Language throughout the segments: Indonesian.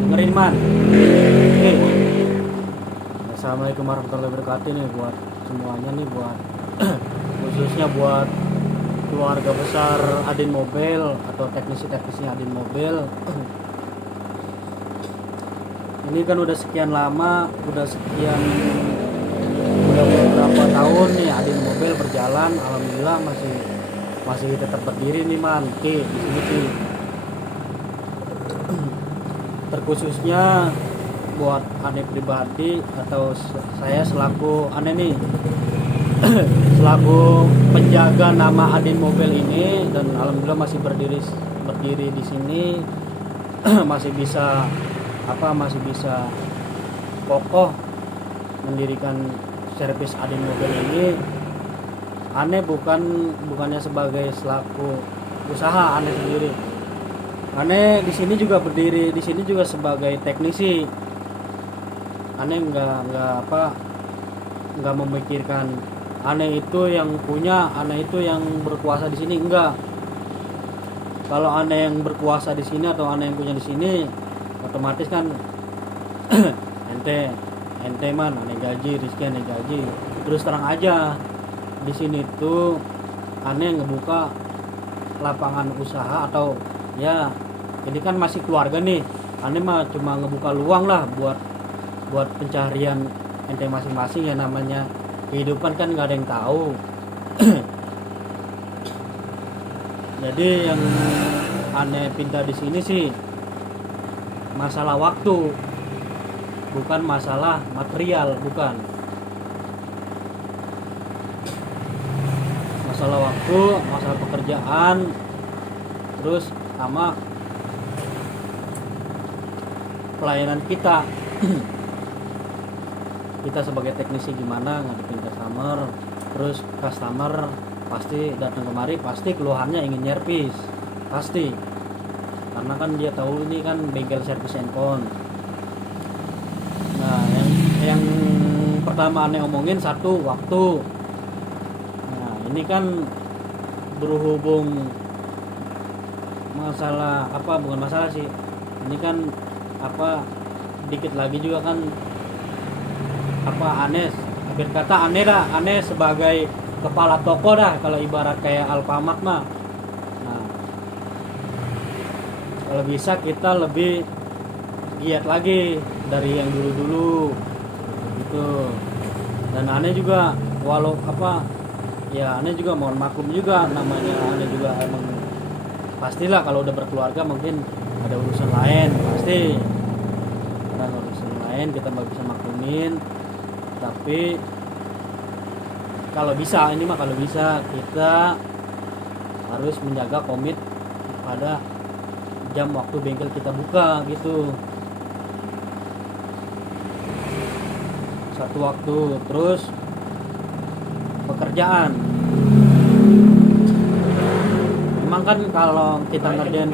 dengerin man. Oke. Assalamualaikum warahmatullahi wabarakatuh nih buat semuanya nih, buat khususnya buat keluarga besar Adin Mobil atau teknisi-teknisi Adin Mobil. Ini kan udah sekian lama, udah beberapa tahun nih Adin Mobil berjalan, alhamdulillah masih tetap berdiri nih man. Oke, di sini sih terkhususnya buat Ane pribadi atau saya selaku Ane nih selaku penjaga nama Adin Mobil ini, dan alhamdulillah masih berdiri di sini. masih bisa kokoh mendirikan servis Adin Mobil ini. Ane bukannya sebagai selaku usaha Ane sendiri. Ane di sini juga berdiri, di sini juga sebagai teknisi. Ane nggak memikirkan Ane itu yang punya, Ane itu yang berkuasa di sini, enggak. Kalau Ane yang berkuasa di sini atau Ane yang punya di sini, otomatis kan ente man Ane gaji, Rizky Ane gaji. Terus terang aja, di sini tuh Ane ngebuka lapangan usaha atau ya ini kan masih keluarga nih. Ane mah cuma ngebuka luang lah buat pencarian ente masing-masing, ya namanya kehidupan kan nggak ada yang tahu. Jadi yang Ane pindah di sini sih masalah waktu, bukan masalah material, bukan masalah waktu, masalah pekerjaan, terus sama pelayanan kita. Kita sebagai teknisi gimana ngadepin customer, terus customer pasti datang kemari, pasti keluhannya ingin nyervis, pasti, karena kan dia tahu ini kan bengkel servis handphone. Nah, yang pertama Ane omongin satu, waktu. Nah, ini kan berhubung masalah bukan masalah sih, ini kan dikit lagi juga kan Ane, hampir kata Ane sebagai kepala toko dah, kalau ibarat kayak Alfamart mah. Nah, kalau bisa kita lebih giat lagi dari yang dulu gitu. Dan Ane juga Ane juga mohon maklum juga, namanya Ane juga emang pastilah kalau udah berkeluarga mungkin ada urusan lain, pasti ada urusan lain, kita nggak bisa maklumin. Tapi kalau bisa kita harus menjaga komit pada jam waktu bengkel kita buka gitu, satu waktu. Terus pekerjaan, memang kan kalau kita ngerjain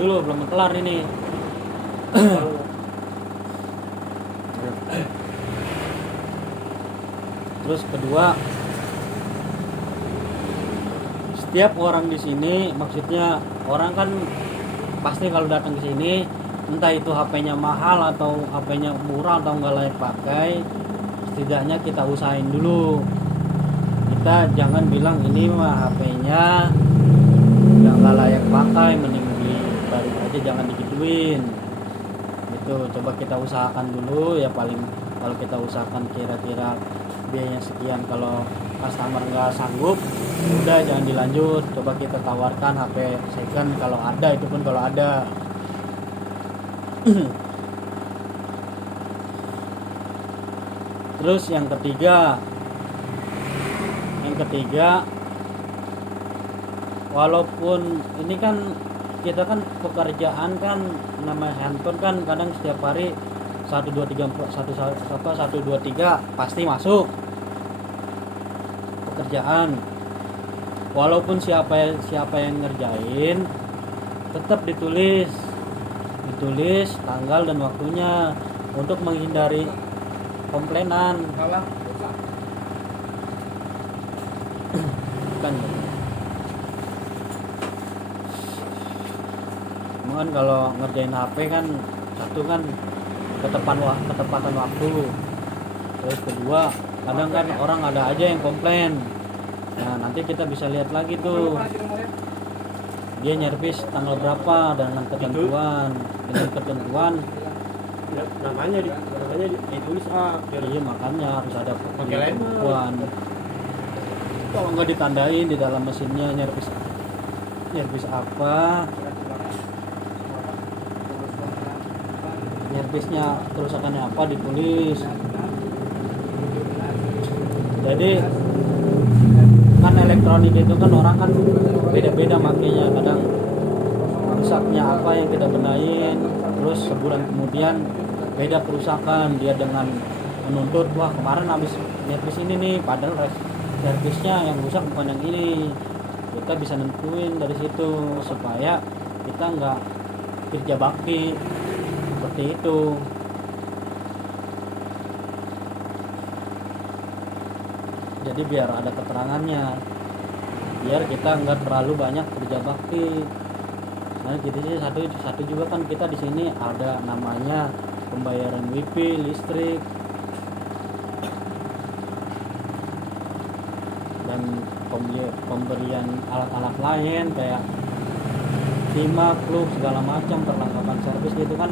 dulu belum kelar ini. Terus kedua, setiap orang di sini, maksudnya orang kan pasti kalau datang ke sini, entah itu HP-nya mahal atau HP-nya murah atau nggak layak pakai, setidaknya kita usahain dulu. Kita jangan bilang ini mah HP-nya yang nggak layak pakai, mending beli baru aja, jangan digituin gitu. Coba kita usahakan dulu ya, paling kalau kita usahakan kira-kira biayanya sekian, kalau customer nggak sanggup udah jangan dilanjut. Coba kita tawarkan HP second kalau ada, itu pun kalau ada. Terus yang ketiga, walaupun ini kan kita kan pekerjaan kan namanya handphone kan kadang setiap hari 1 2 3 pasti masuk pekerjaan. Walaupun siapa yang ngerjain, tetap ditulis tanggal dan waktunya untuk menghindari komplainan. Kan Cuma kan kalau ngerjain HP kan satu kan ketepatan waktu, terus kedua kadang kan orang ada aja yang komplain. Nah nanti kita bisa lihat lagi tuh dia nyervis tanggal berapa dengan ketentuan namanya ditulis iya makanya harus ada ketentuan. Kalau nggak ditandain di dalam mesinnya nyervis apa, nyervisnya kerusakannya apa ditulis. Jadi kan elektronik itu kan orang kan beda-beda makanya, kadang rusaknya apa yang kita benahin, terus sebulan kemudian beda kerusakan, dia dengan menuntut wah kemarin habis nyervis ini nih, padahal servisnya yang rusak bukan yang ini. Kita bisa nentuin dari situ supaya kita nggak kerja bakti seperti itu. Jadi biar ada keterangannya, biar kita nggak terlalu banyak kerja bakti. Nah jadi sih satu juga kan kita di sini ada namanya pembayaran WiFi, listrik, dan pemberian alat-alat lain kayak simak, plug, segala macam perlengkapan servis gitu kan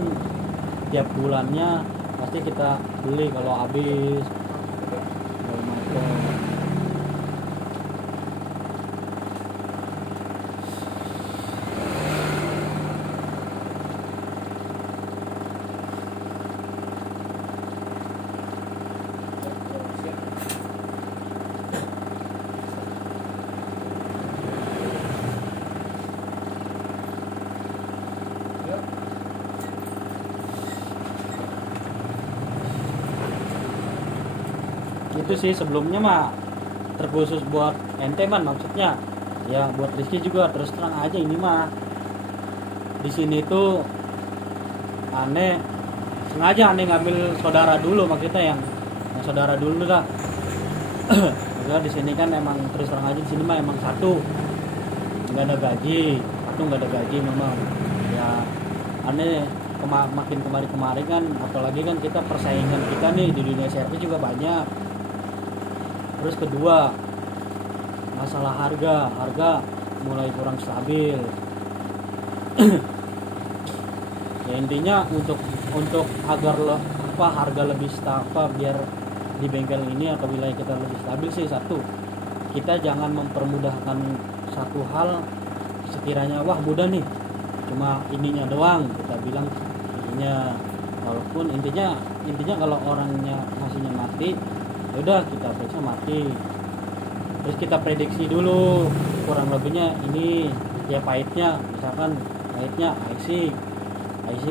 tiap bulannya pasti kita beli kalau habis segala macam. Itu sih sebelumnya mah terkhusus buat ente man, maksudnya ya buat Rizky juga terus terang aja ini mah di sini tuh aneh sengaja aneh ngambil saudara dulu, maksudnya yang saudara dulu lah. Maksudnya di sini kan emang terus terang aja di sini mah emang satu nggak ada gaji memang ya aneh makin kemari kan, apalagi kan kita persaingan kita nih di dunia servis juga banyak. Terus kedua masalah harga mulai kurang stabil. Ya intinya untuk agar harga lebih stabil biar di bengkel ini atau wilayah kita lebih stabil sih, satu kita jangan mempermudahkan satu hal sekiranya wah mudah nih cuma ininya doang kita bilang ininya, walaupun intinya kalau orangnya ngasihnya mati udah kita periksa mati, terus kita prediksi dulu kurang lebihnya ini ya pahitnya, misalkan pahitnya IC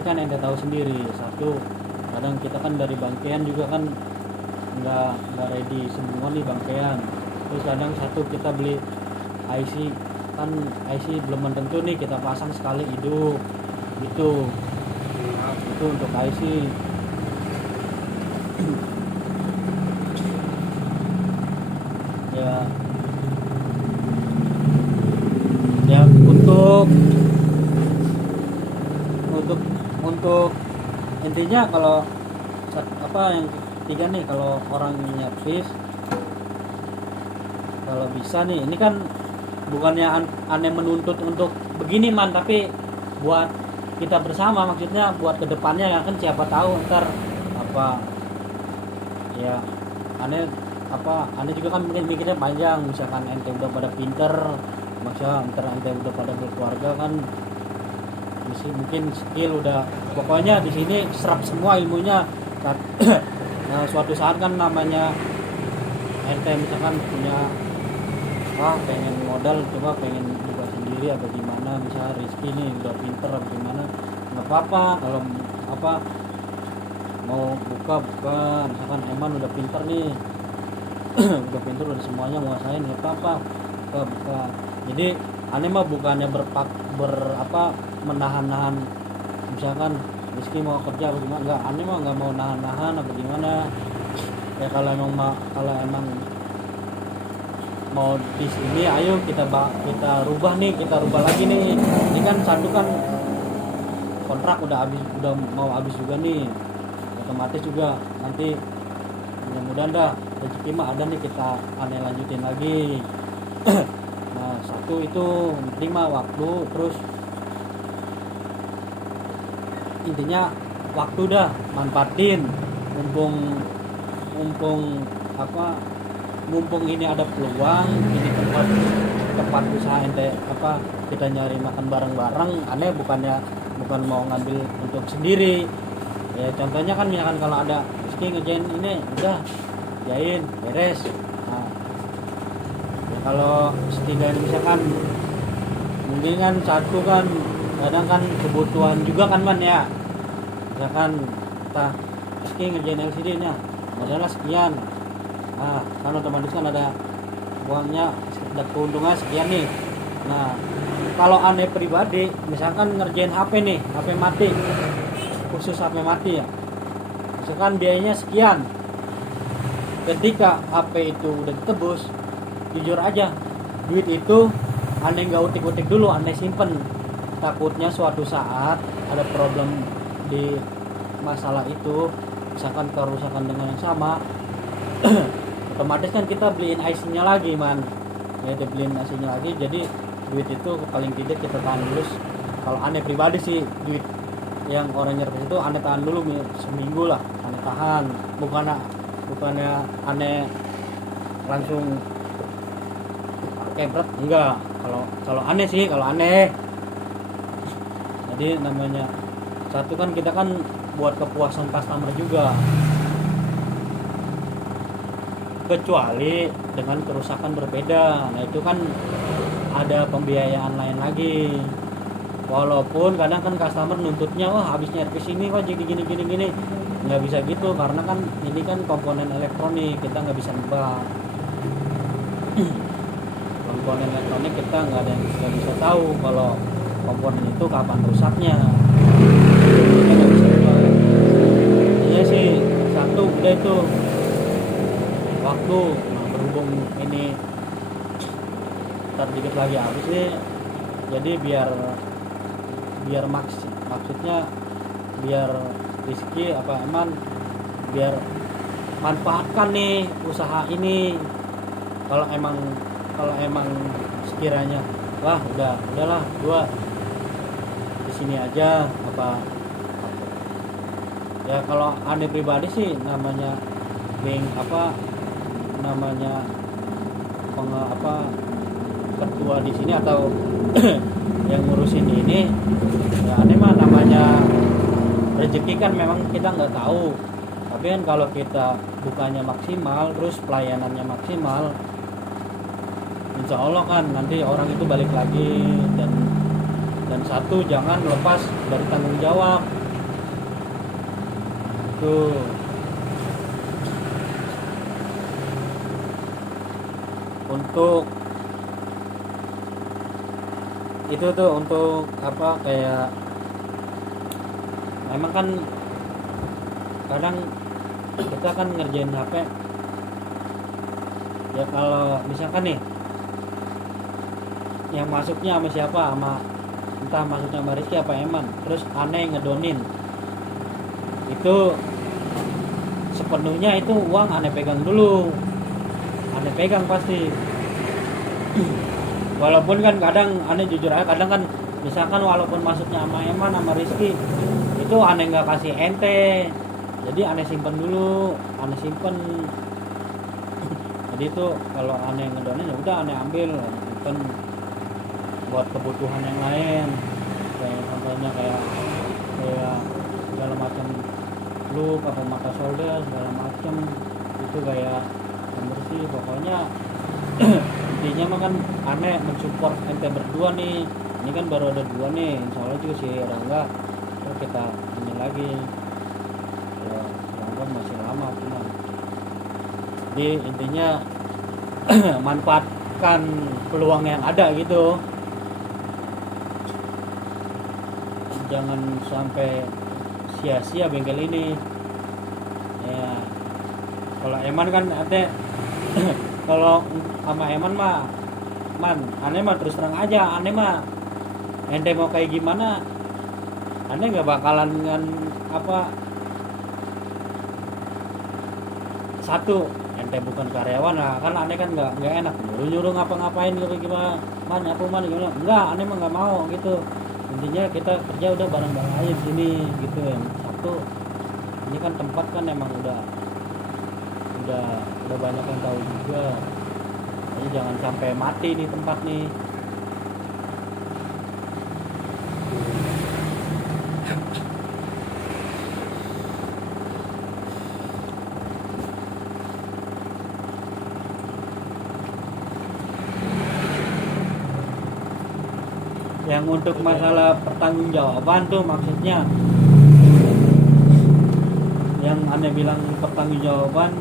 kan ente tahu sendiri. Satu kadang kita kan dari bangkean juga kan nggak ready semua nih bangkean, terus kadang satu kita beli IC kan IC belum tentu nih kita pasang sekali hidup gitu, itu untuk IC. ya untuk intinya kalau yang ketiga nih, kalau orang nyervis kalau bisa nih, ini kan bukannya aneh menuntut untuk begini man, tapi buat kita bersama, maksudnya buat kedepannya ya kan, siapa tahu ntar ya aneh juga kan mikirnya panjang, misalkan ente udah pada pinter, maksudnya ntar ente udah pada berkeluarga kan, mungkin skill udah pokoknya di sini serap semua ilmunya. Nah, suatu saat kan namanya ente misalkan punya pengen modal, coba pengen buka sendiri atau gimana, misalnya Rizky nih udah pinter atau gimana, nggak apa-apa kalau mau buka misalkan Eman udah pinter nih udah semuanya menguasain, nggak apa-apa buka. Jadi aneh mah bukannya menahan-nahan, misalkan Rizky mau kerja apa gimana, enggak, aneh mah nggak mau nahan-nahan apa gimana ya. Kalau emang mau di sini ayo kita rubah lagi nih. Ini kan satu kan kontrak udah mau habis juga nih, otomatis juga nanti mudah-mudahan dah rezeki mah ada nih, kita aneh lanjutin lagi. Nah satu itu penting mah waktu, terus intinya waktu dah manfaatin, mumpung ini ada peluang, ini tempat usaha ente kita nyari makan bareng-bareng. Aneh bukan mau ngambil untuk sendiri ya, contohnya kan misalkan kalau ada meski ngerjain ini udah jain beres. Nah ya kalau setidaknya misalkan mungkin kan satu kan kadang kan kebutuhan juga kan man ya, misalkan kita meski ngerjain LCD nya modalnya sekian, nah kan otomatis kan ada uangnya, ada keuntungan sekian nih. Nah kalau aneh pribadi misalkan ngerjain HP nih, HP mati, khusus HP mati ya, misalkan biayanya sekian, ketika HP itu udah ditebus, jujur aja duit itu aneh nggak utik-utik dulu, aneh simpen. Takutnya suatu saat ada problem di masalah itu, misalkan kerusakan dengan yang sama, otomatis kan kita beliin IC-nya lagi man ya, beliin IC-nya lagi. Jadi duit itu paling tidak kita tahan dulu. Kalau aneh pribadi sih duit yang orang nyervis itu aneh tahan dulu seminggu lah, aneh tahan, bukannya aneh langsung kebret, enggak. Kalau aneh sih, kalau aneh jadi namanya satu kan kita kan buat kepuasan customer juga, kecuali dengan kerusakan berbeda. Nah itu kan ada pembiayaan lain lagi, walaupun kadang kan customer nuntutnya wah habis nyervis ini kok jadi gini, nggak bisa gitu, karena kan ini kan komponen elektronik, kita nggak bisa nebak. Komponen elektronik kita nggak bisa tahu kalau komponen itu kapan rusaknya, kita nggak bisa nebak. Iya sih satu udah itu waktu. Nah, berhubung ini dikit lagi habis nih, jadi biar maksudnya biar Rizky biar manfaatkan nih usaha ini. Kalau emang sekiranya wah udahlah gua di sini aja ya, kalau aneh pribadi sih namanya ketua di sini atau yang ngurusin ini ya, aneh mah namanya rezeki kan memang kita nggak tahu, tapi kan kalau kita bukanya maksimal terus pelayanannya maksimal, insya Allah kan nanti orang itu balik lagi. Dan satu jangan lepas dari tanggung jawab tuh. Untuk itu tuh untuk kayak memang kan kadang kita kan ngerjain HP ya, kalau misalkan nih yang masuknya sama siapa, entah masuknya sama Rizky apa Eman, terus aneh ngedonin itu sepenuhnya itu uang aneh pegang dulu, aneh pegang pasti. Walaupun kan kadang aneh jujur aja, kadang kan misalkan walaupun masuknya sama Eman sama Rizky itu aneh nggak kasih ente, jadi aneh simpen dulu, aneh simpen. Jadi itu kalau aneh ngedonin ya udah aneh ambil simpen buat kebutuhan yang lain, kayak contohnya kayak segala macam loop apa mata solder segala macam itu, kayak pembersih pokoknya. Intinya mah kan aneh mensupport ente berdua nih, ini kan baru ada 2 nih, insya Allah juga si Rangga terus kita ini lagi, ya Rangga masih lama cuma. Jadi intinya manfaatkan peluang yang ada gitu, jangan sampai sia-sia bengkel ini ya. Kalau Eman kan ada kalau sama Eman mah aneh mah terus terang aja, aneh mah ente mau kayak gimana aneh nggak bakalan dengan apa satu ente bukan karyawan, nah kan aneh kan nggak enak nyuruh ngapa-ngapain gitu gimana mana aku mana gimana, enggak aneh mah nggak mau gitu. Intinya kita kerja udah bareng-bareng aja di sini gitu. Yang satu ini kan tempat kan emang udah udah banyak yang tahu juga, jadi jangan sampai mati nih tempat nih. Yang untuk masalah pertanggungjawaban tuh maksudnya yang aneh bilang pertanggungjawaban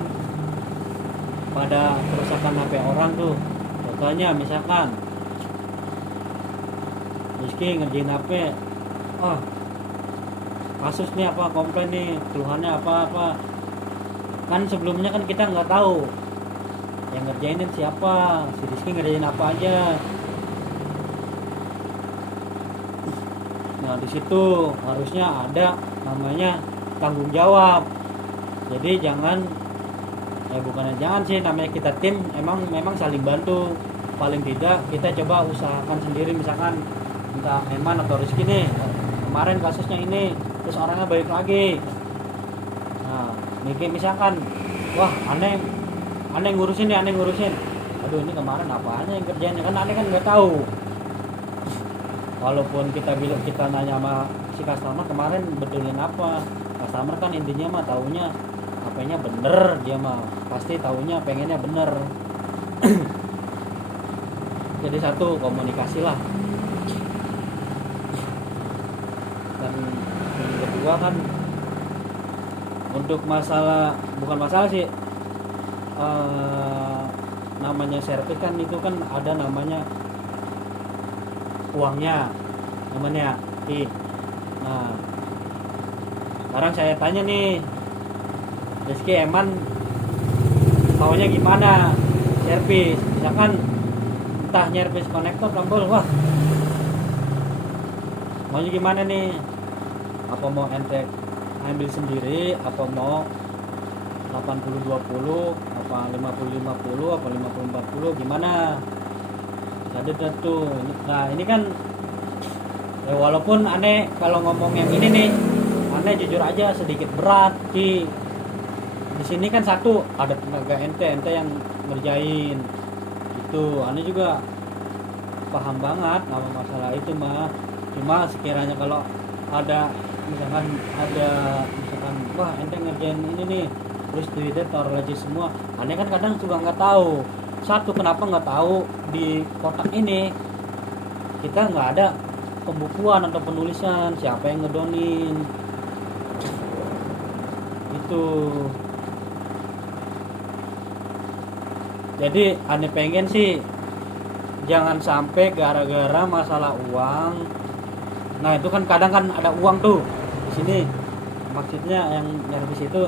pada kerusakan HP orang tuh, contohnya misalkan Rizky ngerjain HP, oh kasus nih apa, komplain nih, keluhannya apa kan sebelumnya kan kita nggak tahu yang ngerjainin siapa, si Rizky ngerjain apa aja. Nah di situ harusnya ada namanya tanggung jawab. Jadi jangan bukannya jangan sih, namanya kita tim memang saling bantu. Paling tidak kita coba usahakan sendiri, misalkan entah Eman atau Rizky nih kemarin kasusnya ini, terus orangnya balik lagi. Nah mikir misalkan wah aneh ngurusin, aduh ini kemarin apanya yang kerjanya, kan aneh kan nggak tahu. Walaupun kita bilang kita nanya sama si customer kemarin betulin apa, customer kan intinya mah taunya HP-nya bener, dia mah pasti taunya pengennya bener. Jadi satu komunikasi lah. Dan yang kedua kan untuk masalah, bukan masalah sih, namanya servis kan itu kan ada namanya uangnya namanya. Nah sekarang saya tanya nih Rizky Eman maunya gimana servis, misalkan entah nyervis konektor tombol, wah maunya gimana nih, apa mau ente ambil sendiri, apa mau 80-20, apa 50-50, apa 50-40, gimana ada tuh. Nah ini kan walaupun aneh kalau ngomong yang ini nih, aneh jujur aja sedikit berat di sini kan. Satu ada tenaga ente yang ngerjain itu, aneh juga paham banget sama masalah itu mah. Cuma sekiranya kalau ada misalkan wah ente ngerjain ini nih, terus duitnya taruh aja semua, aneh kan kadang juga nggak tahu. Satu, kenapa nggak tahu di kotak ini kita nggak ada pembukuan atau penulisan siapa yang ngedonin itu. Jadi aneh pengen sih jangan sampai gara-gara masalah uang. Nah itu kan kadang kan ada uang tuh di sini, maksudnya yang servis itu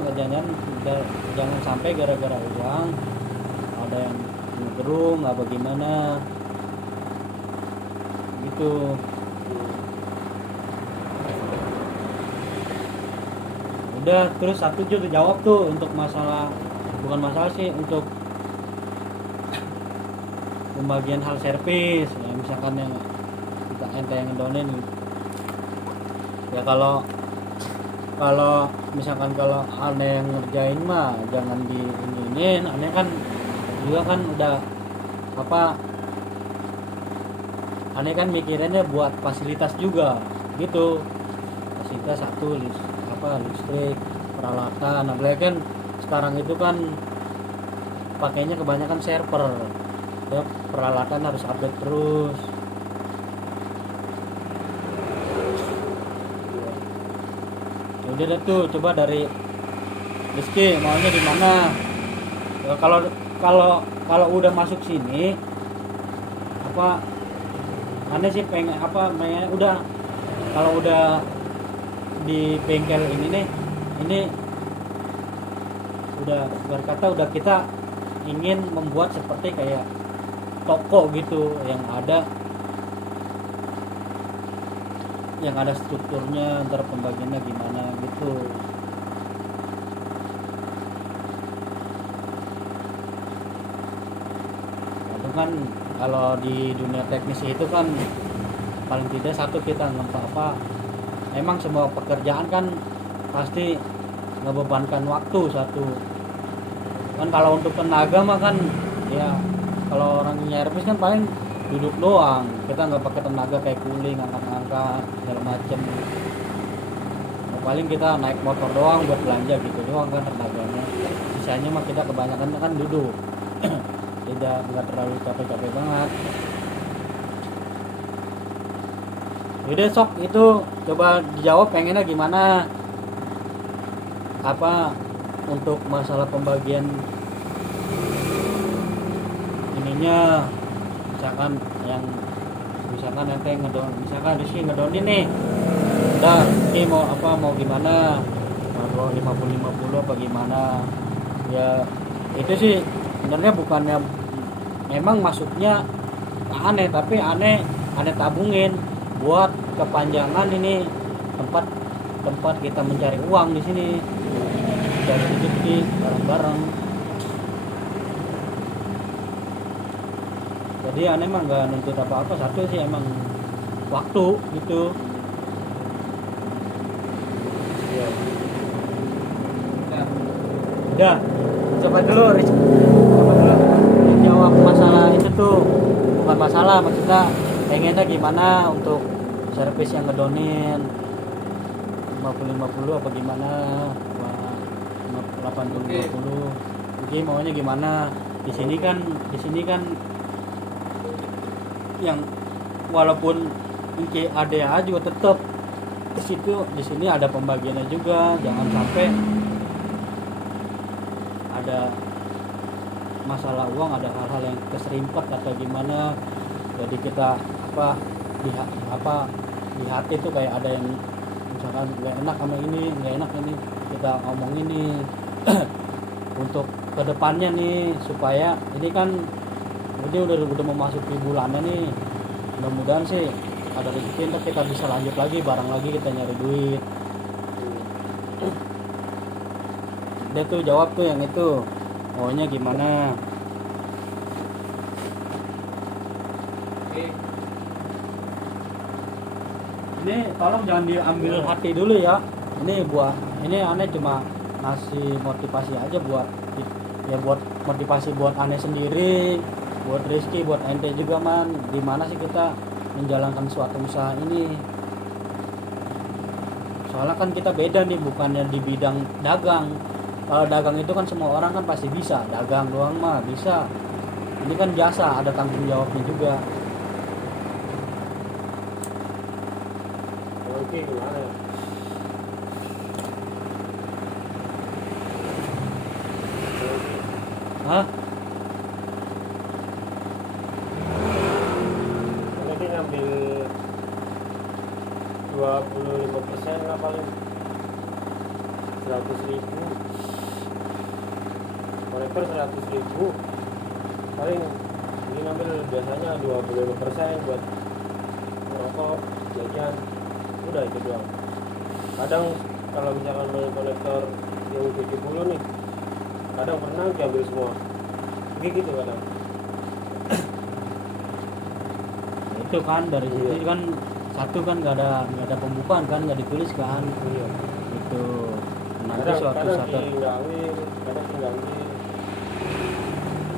jangan sampai gara-gara uang ada yang ngegerung apa gimana gitu. Udah, terus satu juga jawab tuh untuk masalah, bukan masalah sih, untuk pembagian hal servis ya, misalkan yang kita ente yang ngedonin gitu. Ya kalau misalkan kalau aneh yang ngerjain mah jangan diinin, aneh kan juga kan udah apa, aneh kan mikirannya buat fasilitas juga gitu, fasilitas satu listrik, peralatan. Nah kan sekarang itu kan pakainya kebanyakan server ya, peralatan harus update terus. Udah deh tuh, coba dari Rizky maunya di mana ya, kalau udah masuk sini apa aneh sih pengen udah, kalau udah di bengkel ini nih, ini udah berkata udah kita ingin membuat seperti kayak toko gitu yang ada yang ada strukturnya, ntar pembagiannya gimana gitu. Itu kan kalau di dunia teknis itu kan paling tidak satu kita nggak apa, emang semua pekerjaan kan pasti ngebebankan waktu satu kan. Kalau untuk tenaga mah kan ya, kalau orang nyervis kan paling duduk doang, kita nggak pakai tenaga kayak kuli ngangkat-ngangkat segala macem. Ya, paling kita naik motor doang buat belanja gitu doang kan tenaganya. Sisanya mah kita kebanyakan kan duduk tidak nggak terlalu capek-capek banget. Udah sok itu coba dijawab pengennya gimana, apa untuk masalah pembagian ininya. Misalkan nanti ngedon, misalkan Rizky ngedonin nih, udah ini mau gimana, mau 50-50 apa gimana ya. Itu sih sebenarnya bukannya memang masuknya aneh, tapi aneh tabungin buat kepanjangan ini tempat kita mencari uang di sini, cari rezeki bareng-bareng. Jadi aneh mah nggak nuntut apa-apa, satu sih emang waktu gitu. Iya. Udah, coba dulu jawab masalah itu tuh. Bukan masalah, maksudnya pengennya gimana untuk servis yang ngedonin 50-50 apa gimana, 80-20. Jadi maunya gimana? Di sini kan yang walaupun ada juga tetap di sini ada pembagiannya juga. Jangan sampai ada masalah uang, ada hal-hal yang keserimpet atau gimana. Jadi kita di hati itu kayak ada yang misalkan nggak enak sama ini, nggak enak ini, kita ngomongin nih untuk kedepannya nih, supaya ini kan ini udah memasuki bulannya nih, mudah-mudahan sih ada rezeki ntar kita bisa lanjut lagi bareng lagi, kita nyari duit. Dia tuh jawab tuh yang itu maunya gimana. Ini tolong jangan diambil hati dulu ya, ini aneh cuma ngasih motivasi aja buat motivasi buat aneh sendiri, buat Rizky, buat ente juga man. Gimana sih kita menjalankan suatu usaha ini, soalnya kan kita beda nih, bukannya di bidang dagang. Kalau dagang itu kan semua orang kan pasti bisa, dagang doang mah bisa. Ini kan jasa, ada tanggung jawabnya juga. Oke, gimana ya? Hah? Nanti ngambil 25% lah paling 100.000. Korektor 100.000. Paling ini ngambil biasanya 25% buat merokok, jajan. Udah itu doang. Kadang kalau misalkan mau konektor yang 70 nih, kadang pernah diambil semua gitu kadang. Itu kan dari sini kan satu kan nggak ada pembukaan kan, nggak ditulis kan. Iya. Itu nanti Kadang suatu tinggalin, kadang tinggalin.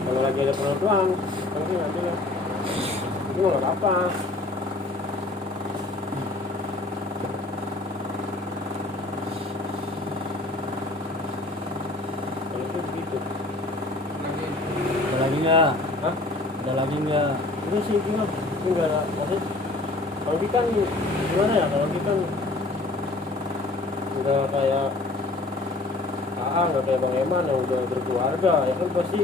Kalau lagi ada perlu doang, nanti ngambil. Itu nggak apa-apa. Kalau itu begitu. ada lagi nggak? Hah? Ada lagi nggak? Ini sih tinggal ada maksud. Kalau kita kan gimana ya? Kalau kita kan udah kayak nggak kayak Bang Eman yang udah berkeluarga, ya kan pasti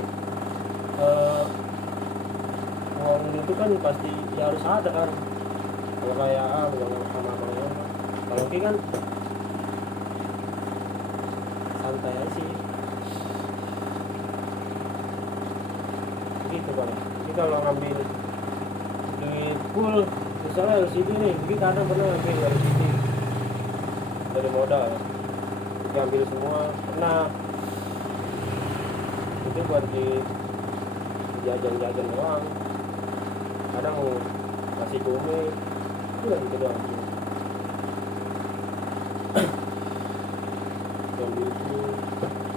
uang itu kan pasti ya harus ada kan. Kalau kayak bukan sama Bang Eman. Kalau kita kan santai aja sih. Gitu Bang. Jadi kalau ngambil duit full terus misalnya LCD nih, kita kadang pernah ambil LCD dari modal, kita ambil semua pernah, itu buat di jajan-jajan doang, kadang kasih cumi, udah gitu doang. Ambil itu,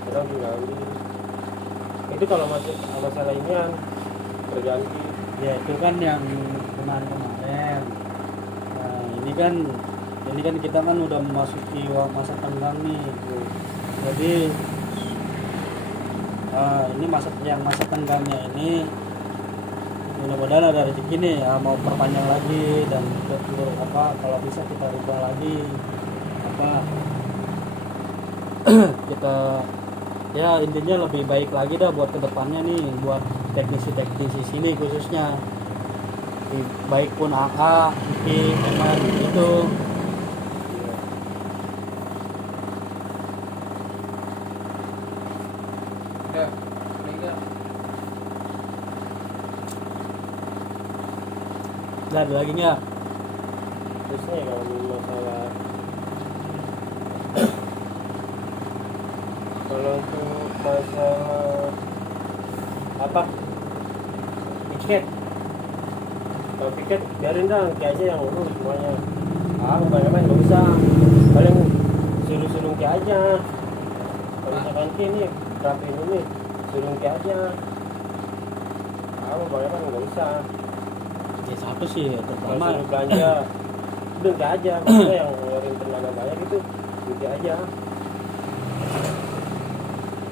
kadang tinggal ambil. Itu kalau masih masalah inian kerjaan kita. Ya itu kan yang kemarin. Nah, ini kan kita kan udah memasuki masa tenggang nih. Jadi ini masa tenggangnya ini mudah-mudahan ada rezeki nih ya, mau perpanjang lagi dan kalau bisa kita rubah lagi kita ya intinya lebih baik lagi dah buat kedepannya nih, buat teknisi sini khususnya, baik pun AA, Iki, MR itu. Udah ada lagi nggak? Terusnya kalau masalah kalau untuk masalah apa piket, kalau piket biarin dah Ki aja yang urus semuanya. Banyak-banyak nggak usah, paling suruh Ki aja. Kalau misalkan Ki ini rapiin ini, suruh Ki aja. Banyak-banyak nggak usah. Ya satu sih terutama Kalau suruh belanja udah Ki aja, maksudnya yang ngeluarin tenaga banyak itu Ki aja.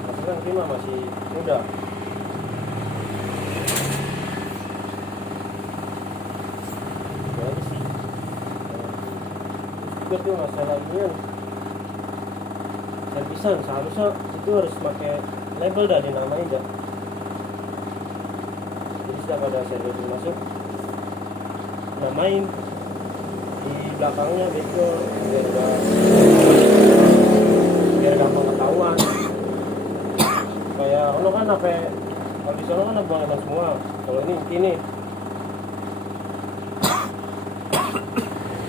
Maksudnya Ki mah masih muda. Juga tuh masalah ini kan servisan, seharusnya itu harus pakai label dah dinamain dah. Jadi setiap ada servis masuk namain di belakangnya gitu biar gampang ketahuan. Kayak lo kan apa kalau di sana kan abang semua, kalau ini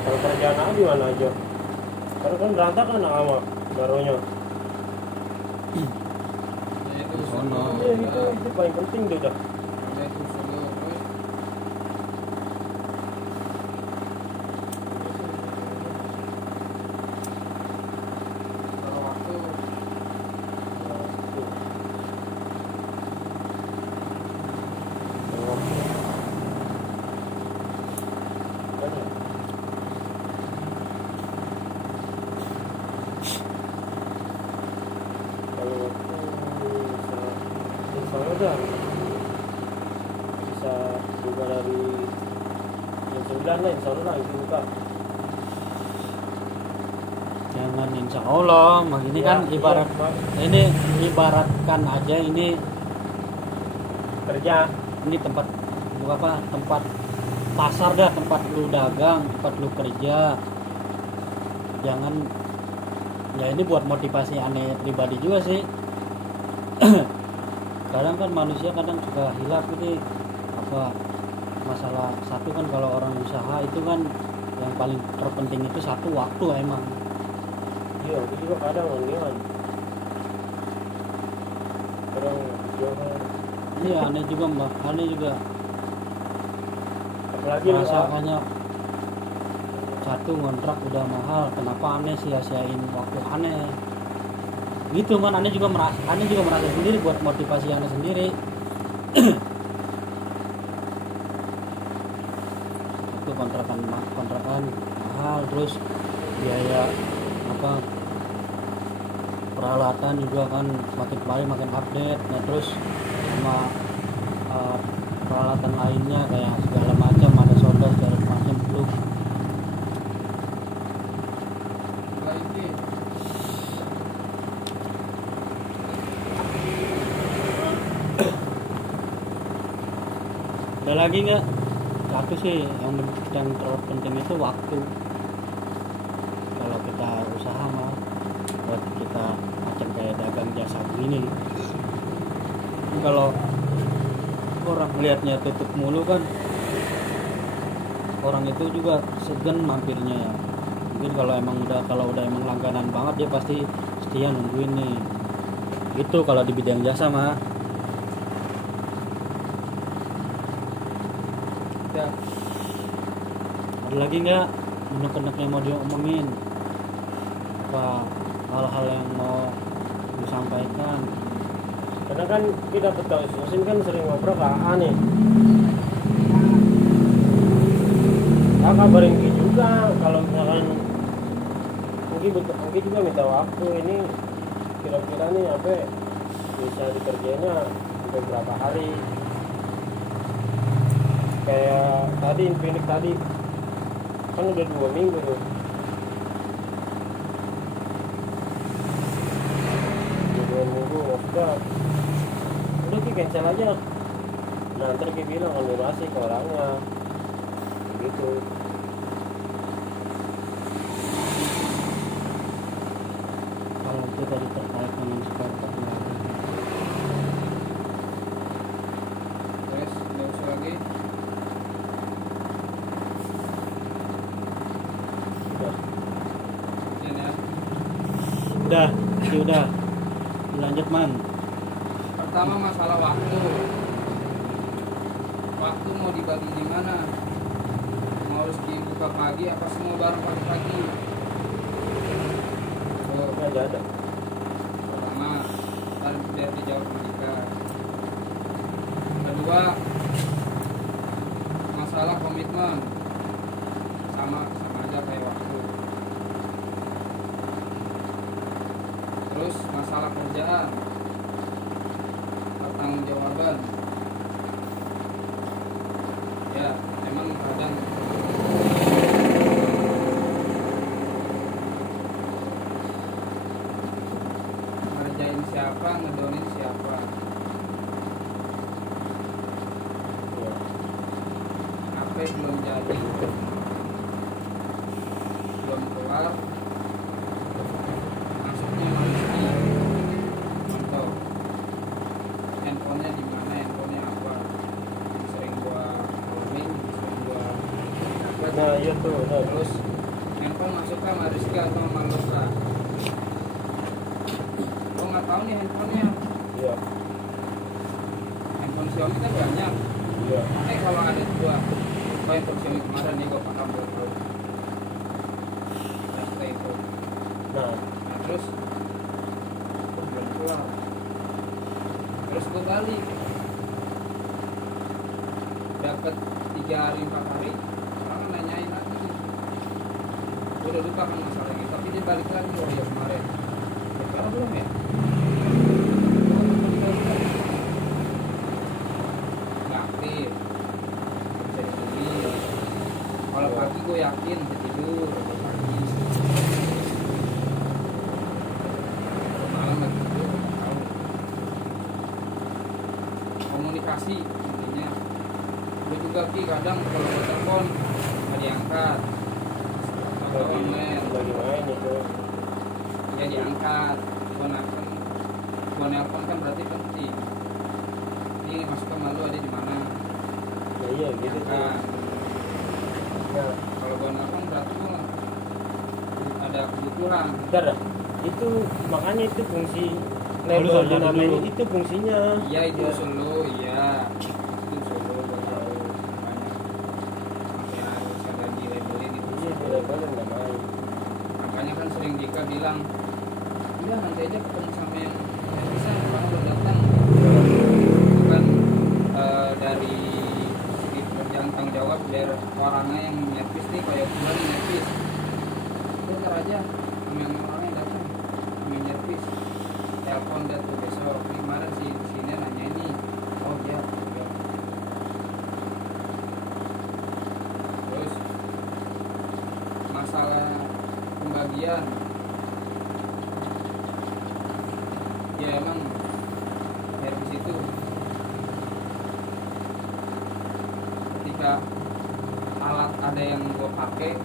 kalau kerjaan aja di mana aja, karena kan berantakan sama barunya. Iya itu paling penting deh dah. Udah bisa buka dari jam 9 lah, insya Allah itu buka. jangan insya Allah ini kan ini ibaratkan aja ini kerja, ini tempat pasar dah, tempat lu dagang, tempat lu kerja. Jangan ya, ini buat motivasi aneh pribadi juga sih. Kadang kan manusia kadang suka hilaf ini masalah satu kan, kalau orang usaha itu kan yang paling terpenting itu satu waktu emang. iya itu juga kadang ondian kadang jualan. Iya aneh juga Apalagi rasanya satu ngontrak udah mahal, kenapa aneh sia-siain waktu aneh gitu kan. Aneh juga merasa sendiri buat motivasi aneh sendiri. Itu kontrakan mahal, terus biaya peralatan juga kan makin kali makin update. Nah terus sama peralatan lainnya kayak segala macam, ada solder segala macam belum. Ada lagi nggak? Satu sih yang terpenting itu waktu. Kalau kita usaha mah buat kita macam kayak dagang jasa begini, kalau orang melihatnya tutup mulu kan, orang itu juga segan mampirnya ya. Mungkin kalau udah emang langganan banget dia pasti setia nungguin nih. Itu kalau di bidang jasa mah. Ya, Ada lagi nggak unek-unek yang mau diomongin? Apa hal-hal yang mau disampaikan? Karena kan kita betul Musin kan sering ngobrol ke AA nih. AA kabarin Ki juga kalau misalkan mungkin juga minta waktu ini kira-kira nih apa bisa dikerjainnya sampai berapa hari. Kayak tadi Infinix tadi kan udah 2 minggu tuh. Udah 2 minggu udah Ki cancel aja. Nah ntar Ki bilang konfirmasi ke orangnya gitu. Kalau itu tadi terkait dengan spare part lagi. terus nggak usah lagi. Udah. Ini ya. Udah. Lanjut man. Pertama masalah waktu. Waktu mau dibagi di mana? Mau Rizky buka pagi apa semua bareng pagi-pagi? Ini aja ada. Pertama, harus biar dijawab Monika. Kedua, masalah komitmen sama aja kayak waktu. Terus masalah kerjaan, pertanggungjawaban. Ya, emang kadang ngerjain siapa, ngedonin siapa. Ya. HP belum jadi, belum keluar, masuknya Rizky. Contoh, handphonenya di mana, handphonenya apa, sering gua roaming, sering gua dapat. Nah iya tuh. Nah, Terus handphone masuknya sama Rizky atau sama Losa. Gua nggak tahu nih handphonenya. iya. Handphone Xiaomi kan banyak. Iya. Kalau ada dua, handphone Xiaomi kemarin nih gua paham betul. Nah, setelah itu. Nah Nah terus gua belum pulang. Terus gua balik. Dapat 3 hari 4 hari, orang nanyain lagi. Gua udah lupa kan masalah ini, tapi dia balik lagi. Oh ya kemarin. Sekarang belum ya? Oh, belum. Nggak aktif. Bisa dihubungi. Kalau pagi gue yakin bisa tidur pagi. Malam nggak tidur, nggak tahu. Komunikasi intinya. Gue juga Ki kadang kalau gue telepon nggak diangkat. Atau online. lagi main itu. Ya diangkat. Gue nelpon kan berarti penting. Ini masukkan malu ada di mana? Ya iya gitu tuh. Diangkat. Nah Kalau gue nelpon berarti gue ada kebutuhan. bentar dah. Itu makanya itu fungsi Lu label kalau jadi dinamain dulu. itu fungsinya. Iya itu usul lu, iya itu usul lu, gue tahu banyak makanya harus ada di labelin itu Iya di labelin nggak main. makanya kan sering Dika bilang udah nanti aja ketemu sama yang bisa karena udah datang bukan dari segi pekerjaan tanggung jawab biar orangnya yang nyervis nih kayak bulan nyervis udah ntar aja sama yang orangnya datang sama yang nyervis telepon dia tuh besok ini kemarin si sini nanya ini oh dia ya. Terus masalah pembagian ya emang servis itu ketika alat ada yang gue pakai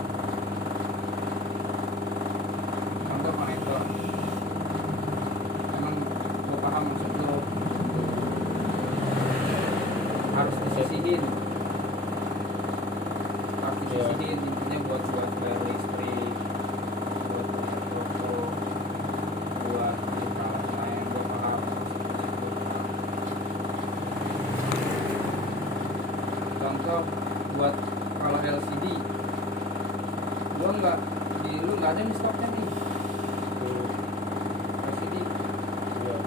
contoh konektor emang gue paham maksud lo harus disisihin harus Ya contoh buat kalau LCD gua nggak di lu nggak ada nih stoknya nih LCD Iya.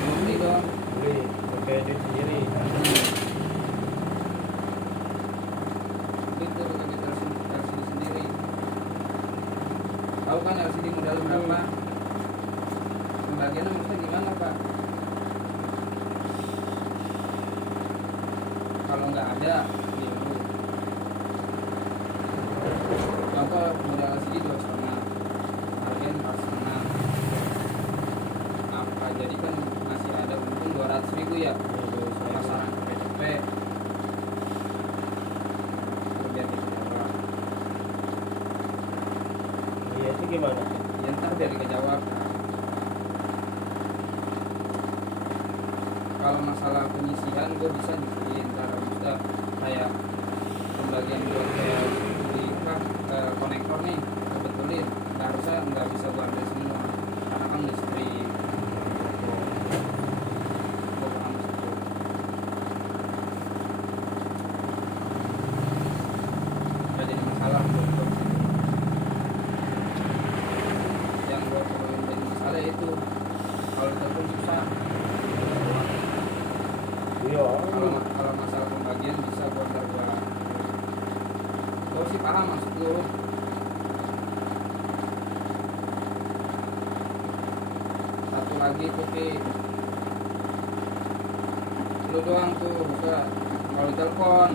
lu beli dong. Beli pakai duit sendiri. Beli tuh pakai duit LCD sendiri. Tahu kan LCD modal berapa? Pembagiannya maksudnya gimana Pak? Kalau nggak ada beli dulu. Contoh modal LCD 2,5, harganya 4,5. Apa jadi kan masih ada untung 200.000 ya? Pasaran cepet-cepet. Biar kita jawab. Iya itu gimana? Ya ntar biar kita jawab. Kalau masalah penyisihan gue bisa nyisihin ntar bisa kayak pembagian buat kayak beli konektor nih kebetulin nggak harusnya nggak bisa gue ambil semua karena kan listrik gue paham situ. Nggak jadi masalah buat gue. Yang gue perluin jadi masalah itu kalau telepon susah. Iya. Kalau masalah pembagian bisa gua ntar gua sih paham maksud lu. Satu lagi tuh Ki, lu doang tuh bisa kalau telepon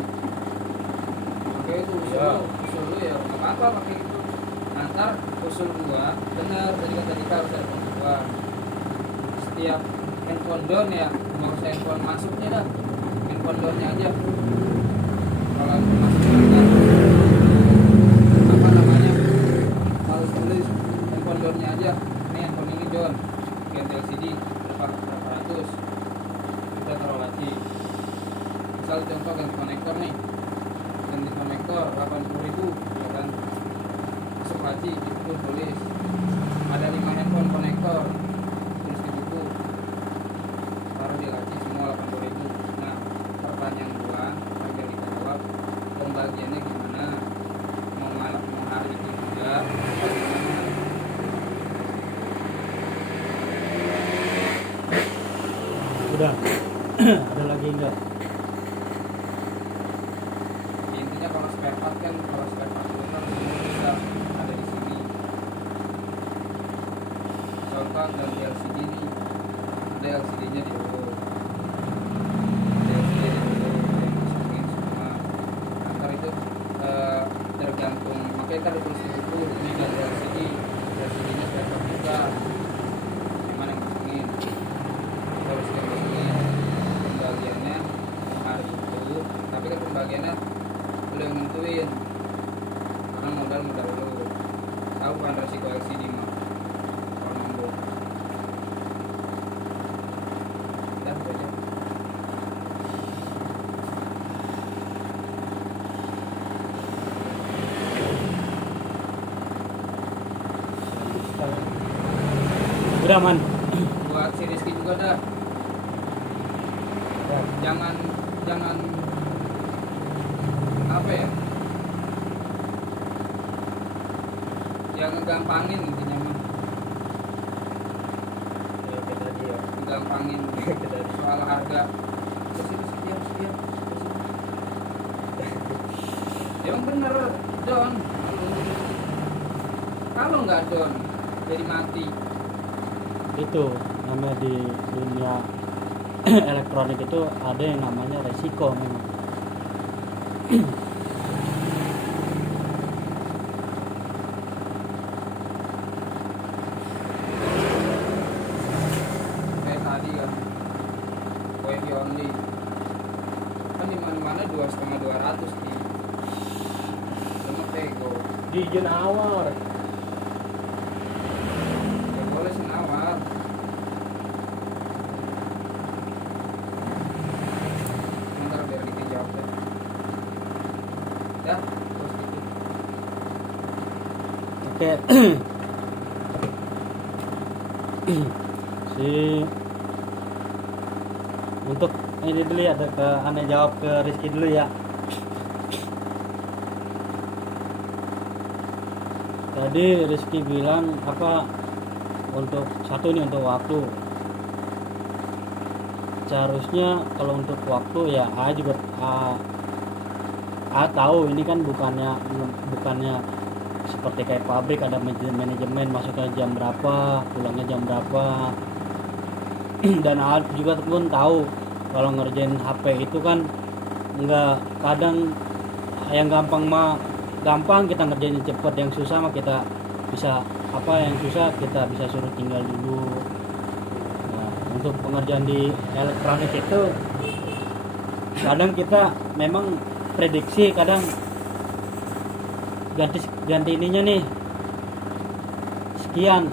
oke itu usul lu ya nggak apa-apa pakai itu. Nanti usul gua bener tadi kata Dika harus ada gua setiap handphone down ya mau handphone masuknya dah handphone downnya aja kalau masuknya apa namanya harus tulis handphone downnya aja ini handphone ini down ganti LCD berapa ratus kita taruh lagi misal contoh ganti konektor nih ganti konektor 80.000 ya kan masuk lagi itu tulis ada 5 handphone konektor tulis di buku taruh di laci semua 80.000. Nah pertanyaan gua sambil kita jawab pembagiannya gimana mau hari itu juga atau gimana. Udah. Ada lagi enggak? Intinya kalau spare part kan kalau spare part benar semua bisa ada di sini. Contoh dari LCD nih ada LCD-nya di dulu masukin semua antar itu tergantung makanya ntar ditulis di buku ini ganti LCD-nya spare part juga gimana yang masukin terus yang masukin pembagiannya hari itu tapi kan pembagiannya udah yang nentuin karena modal lu tahu kan resiko LCD mah kalau nombor udah itu aja. Udah man. Buat si Rizky juga dah jangan apa ya yang ngegampangin intinya mah Ya kayak tadi ya. ngegampangin soal harga terus itu sekian emang bener Don kalau nggak Don jadi mati Itu namanya di dunia elektronik itu ada yang namanya resiko memang. kayak tadi kan WiFi only kan di mana 2,5 200 di sama Tego Di izin awal. ya boleh senawar ntar biar dikejawab deh dah terus gitu. Oke. Si untuk Ini dulu ya, aneh jawab ke Rizky dulu ya. Tadi Rizky bilang apa, untuk satu nih untuk waktu. Seharusnya kalau untuk waktu ya A juga A tahu ini kan bukannya seperti kayak pabrik ada manajemen masuknya jam berapa, pulangnya jam berapa. Dan A juga pun tahu kalau ngerjain HP itu kan nggak, kadang yang gampang kita ngerjain cepet, yang susah mah kita bisa yang susah kita bisa suruh tinggal dulu. Nah, untuk pengerjaan di elektronik itu kadang kita memang prediksi, kadang ganti ininya nih sekian,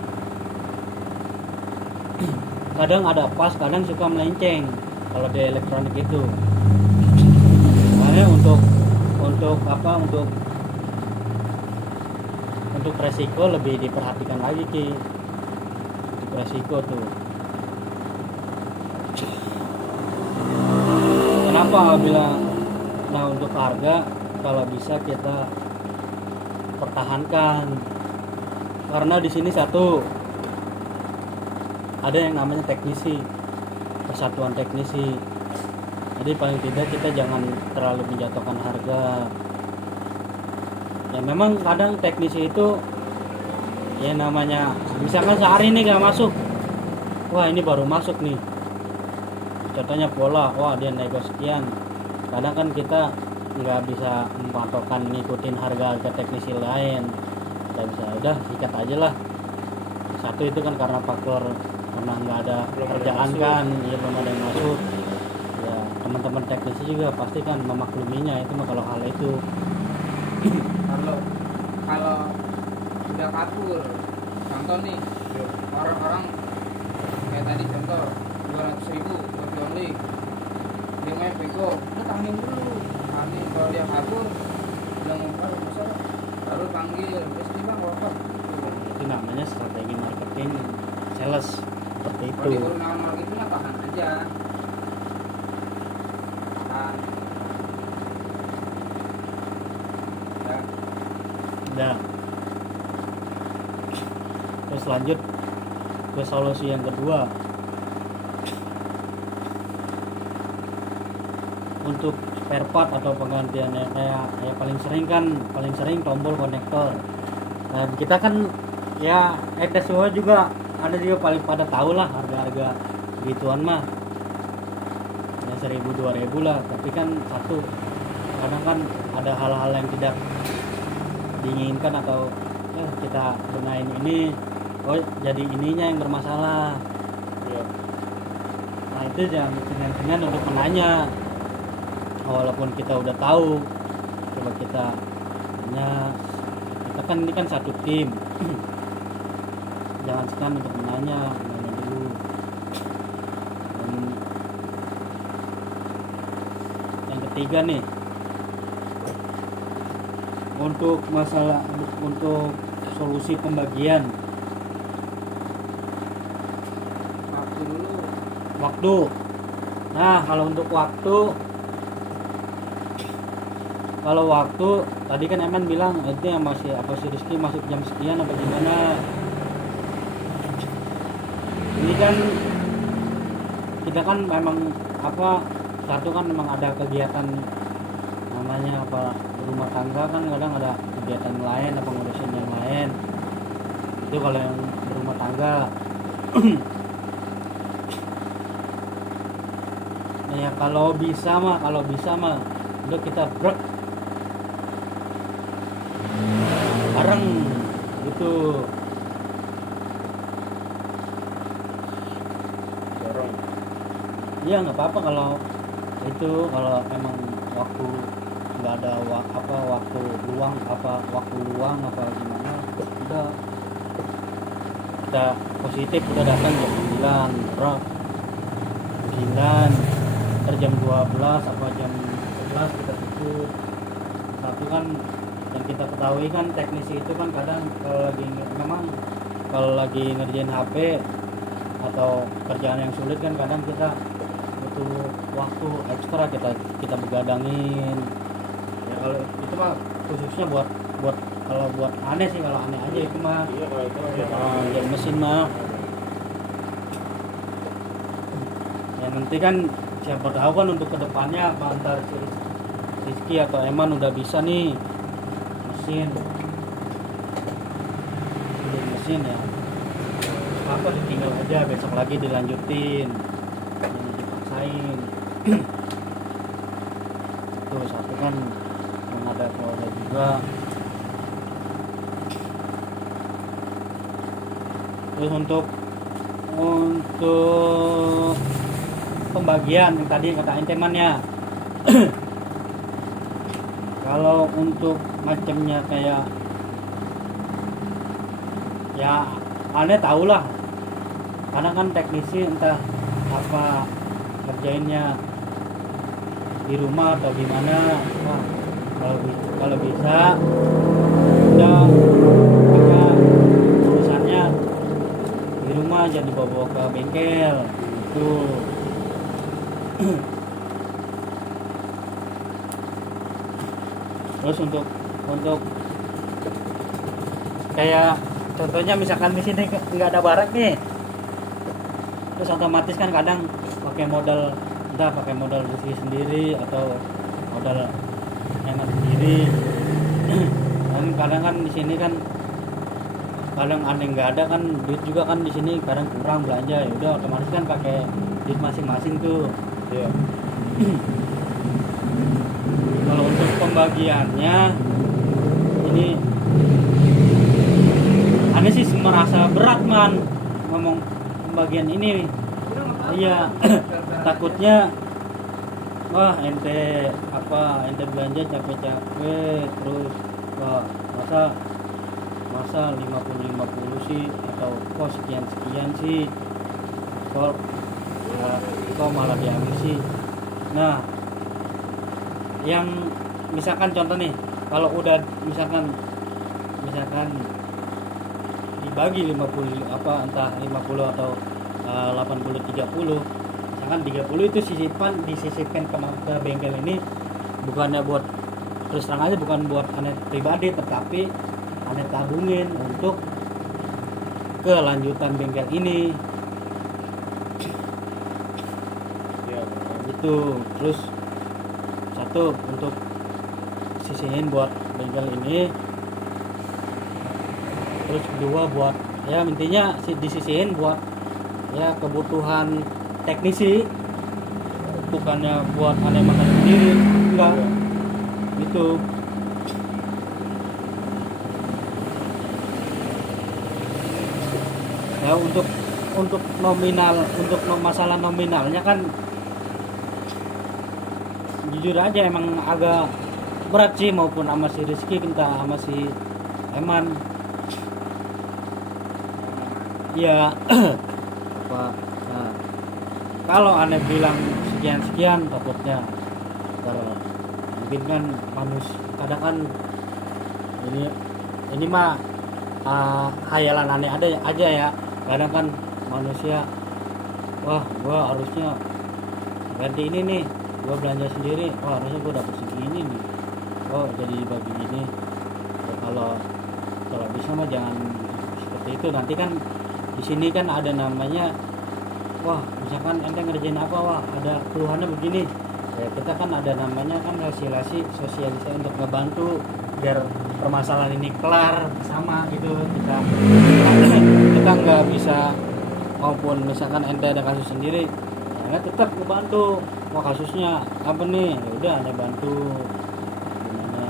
kadang ada pas, kadang suka melenceng kalau di elektronik itu. Makanya untuk resiko lebih diperhatikan lagi Ki, untuk resiko tuh. Kenapa bilang, nah untuk harga kalau bisa kita pertahankan, karena di sini satu ada yang namanya teknisi, persatuan teknisi. Jadi paling tidak kita jangan terlalu menjatuhkan harga. Ya memang kadang teknisi itu ya namanya misalkan sehari ini gak masuk, wah ini baru masuk nih, contohnya pola, wah dia nego sekian. Kadang kan kita nggak bisa memantaukan ngikutin harga teknisi lain, nggak bisa, udah sikat aja lah. Satu itu kan karena faktor karena nggak ada kerjaan kan, ya belum ada yang masuk. Ya teman-teman teknisi juga pasti kan memakluminya itu mah kalau hal itu. kalau udah kabur, contoh nih orang-orang kayak tadi contoh 200.000 buat only, dia main bego, udah tahanin dulu, kalau dia kabur udah ngomong besar baru panggil terus nih bang apa, Itu namanya strategi marketing sales seperti kalau di itu. awal itu mah tahan aja, tahan ya. Nah, terus lanjut ke solusi yang kedua. Untuk spare part atau penggantiannya kayak paling sering tombol konektor. Nah, kita kan ya semua juga ada juga paling pada tahu lah harga gituan mah. Ya 1.000-2.000 lah, tapi kan satu kadang kan ada hal-hal yang tidak diinginkan atau kita benahin ini, oh jadi ininya yang bermasalah. Iya. Nah itu jangan segan-segan untuk menanya, walaupun kita udah tahu, coba kita tanya. Kita kan ini kan satu tim, jangan segan untuk menanya dulu. Dan yang ketiga nih, untuk solusi pembagian Waktu dulu waktu. Nah kalau untuk waktu tadi kan Eman bilang itu yang masih apa si Rizky masuk jam sekian apa gimana. Ini kan kita kan memang satu kan memang ada kegiatan namanya rumah tangga, kan kadang ada kegiatan lain apa ngurusin yang lain. Itu kalau yang berumah tangga. Ya kalau bisa mah udah kita break bareng gitu. Dorong. Iya nggak apa-apa kalau emang waktu nggak ada waktu luang apa gimana, udah kita positif, udah datang jam 9 bro, 9 ntar jam 12 apa jam 11 kita tutup. Satu kan yang kita ketahui kan teknisi itu kan kadang kalau lagi ngerjain HP atau kerjaan yang sulit kan kadang kita butuh waktu ekstra kita begadangin ya. Kalau itu mah khususnya buat kalau buat aneh sih, kalau aneh aja itu mah Iya kalau itu aja. jadi mesin mah yang penting kan siapa tahu kan untuk kedepannya apa antar si Rizky atau Eman udah bisa nih mesin ya apa ditinggal aja, besok lagi dilanjutin, jangan dipaksain. Tuh satu kan menghadap keluarga juga. Terus untuk pembagian yang tadi katain temannya kalau untuk macamnya kayak ya aneh tahu lah, karena kan teknisi entah apa kerjainnya di rumah atau gimana. Wah, kalau bisa udah pakai urusannya di rumah, jadi bawa ke bengkel itu. Terus untuk kayak contohnya misalkan di sini nggak ada barak nih, terus otomatis kan kadang pakai modal besi sendiri atau modal enak sendiri. Dan kadang kan di sini kan kadang aneh nggak ada kan duit juga kan di sini kadang kurang belanja, ya udah otomatis kan pakai duit masing-masing tuh. Iya. Kalau untuk pembagiannya ini aneh sih merasa berat man ngomong pembagian ini. Iya. Takutnya wah ente belanja capek-capek terus wah masa 50 sih atau kok sekian sih kok malah diambil sih. Nah yang misalkan contoh nih, kalau udah misalkan dibagi 50 entah 50 atau 80 30, misalkan 30 itu disisipkan ke bengkel ini, bukannya buat terus terang aja bukan buat aneh pribadi, tetapi aneh tabungin untuk kelanjutan bengkel ini. Iya. Itu terus satu untuk sisihin buat bengkel ini, terus kedua buat ya intinya disisihin buat ya kebutuhan teknisi, bukannya buat aneh makan sendiri, enggak gitu. Ya untuk nominal, untuk masalah nominalnya kan jujur aja emang agak berat sih, maupun sama si Rizky entah sama si Eman ya. Apa nah, kalau aneh bilang sekian takutnya mungkin kan kadang kan ini mah hayalan aneh ada aja ya. Kadang kan manusia, wah gua harusnya ganti ini nih, gua belanja sendiri, wah harusnya gua dapet segini nih, oh jadi dibagi gini ya. Kalau bisa mah jangan seperti itu. Nanti kan di sini kan ada namanya, wah misalkan ente ngerjain apa, wah ada keluhannya begini ya, kita kan ada namanya kan sosialisasi untuk ngebantu biar permasalahan ini kelar sama gitu. Kita nggak bisa, maupun misalkan ente ada kasus sendiri ya tetap ngebantu. Wah kasusnya apa nih, ya udah anda bantu gimana.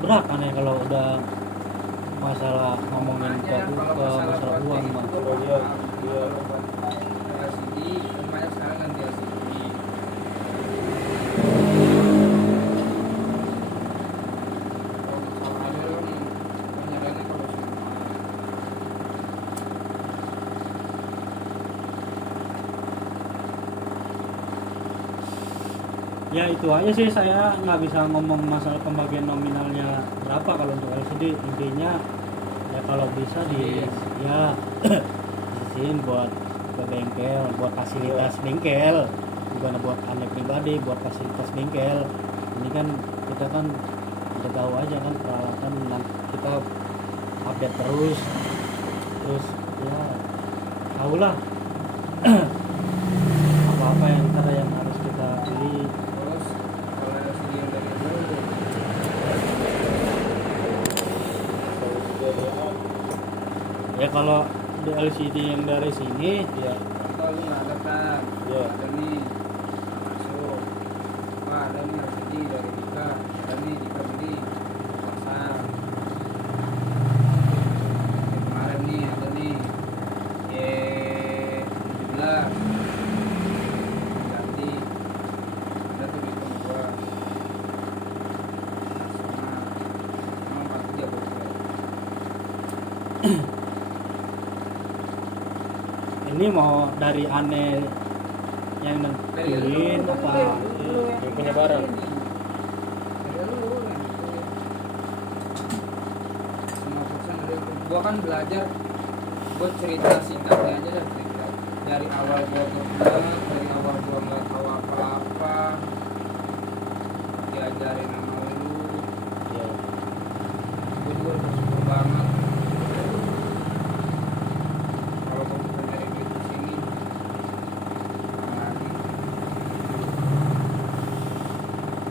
Berat aneh kalau udah masalah ngomongin ke masalah uang mah. Kalau dia LCD kan banyak sekarang ganti LCD. Kalau ada kan penyarannya kalau semua Ya itu aja sih, saya nggak bisa ngomong masalah pembagian nominalnya berapa kalau untuk LCD. Intinya ya kalau bisa di Yes. ya disisihin buat ke bengkel, buat fasilitas bengkel, bukan buat anda pribadi, buat fasilitas bengkel. Ini kan kita kan udah tahu aja kan peralatan, kita update terus ya tahulah apa-apa yang ntar yang harus kita beli. Terus kalau LCD yang dari dulu Ya kalau di LCD yang dari sini ya contoh nih ada kan, Ya. ada nih masuk, wah ada nih LCD dari Dika, ada nih Dika beli pasar. Kemarin nih ada nih Y17 ganti, ada tuh di rumah gua sama 43 buat gua. ini mau dari aneh yang nentuin apa yang punya barang. Gua kan belajar, gua cerita singkatnya aja dah, cerita dari awal gua berenang, dari awal gua nggak tahu apa-apa, diajarin sama lu, Ya. gua juga bersyukur banget. Kalau gua bisa nyari duit di sini, lagi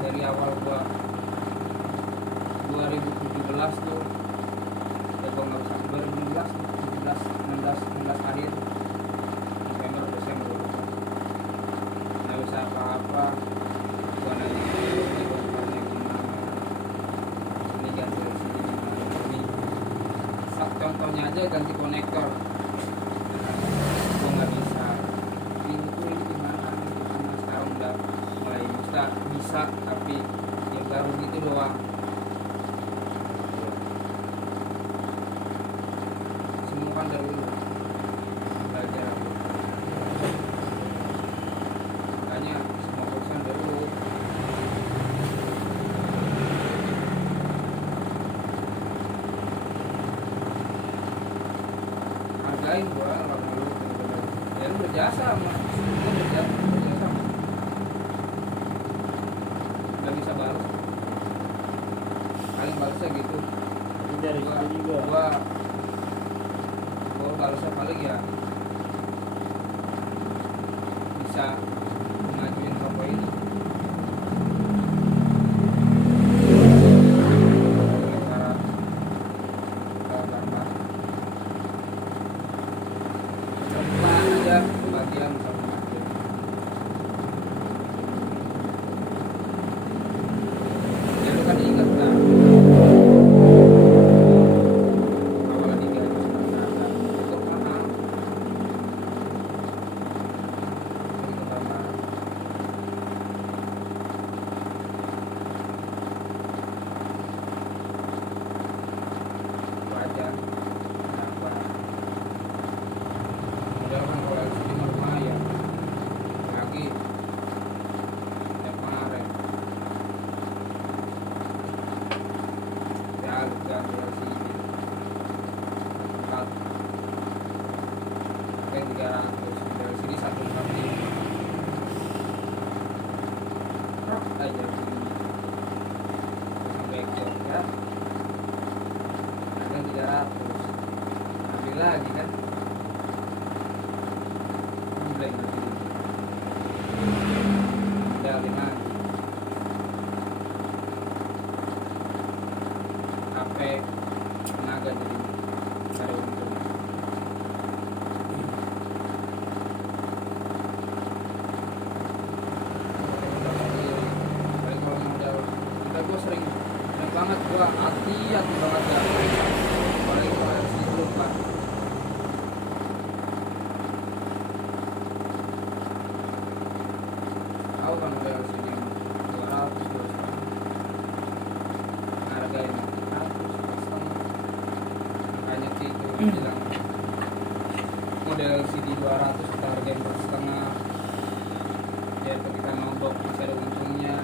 dari awal gua 2017 tuh, ya gua nggak bisa 2016, 17, 16 akhir, November, Desember lupa. Nggak bisa apa-apa, gua nanya dulu, ini bongkarnya gimana, ini ganti sini gimana, ini contohnya aja ganti konektor, gua nggak bisa. Ini gimana, sekarang udah mulai bisa, tapi yang baru gitu doang. Semua kan dari dulu belajar, makanya semua urusan dari dulu. Hargain gua lama lu, ya lu berjasa sama gua, berjasa sama nggak bisa balas, paling balasnya gitu. Ini dari Gua situ juga. gua balasnya paling ya bisa ngajuin toko ini. Cara gambar pelan aja bagian sama bagian. Ya lu kan ingat kan awalnya digaji standar cukup mahal, jadi ketambahan. Wajar kenapa modal kan kalau LCD mah lumayan lagi yang kemarin ya ganti LCD 4 pakai 300, LCD 145 rok aja sini sampai jauh ya, ada 300 ambil lagi kan, blank lagi jalin lagi HP tenaga jadi cari untung. Paling kalau modal kita gue sering banget gue hati banget ya, paling kalau harus lupa. Tahu kan model LCD 200 hargain 100 makanya sih itu bilang model LCD 200 kita hargain 1,5 biar ketika mogok masih ada untungnya.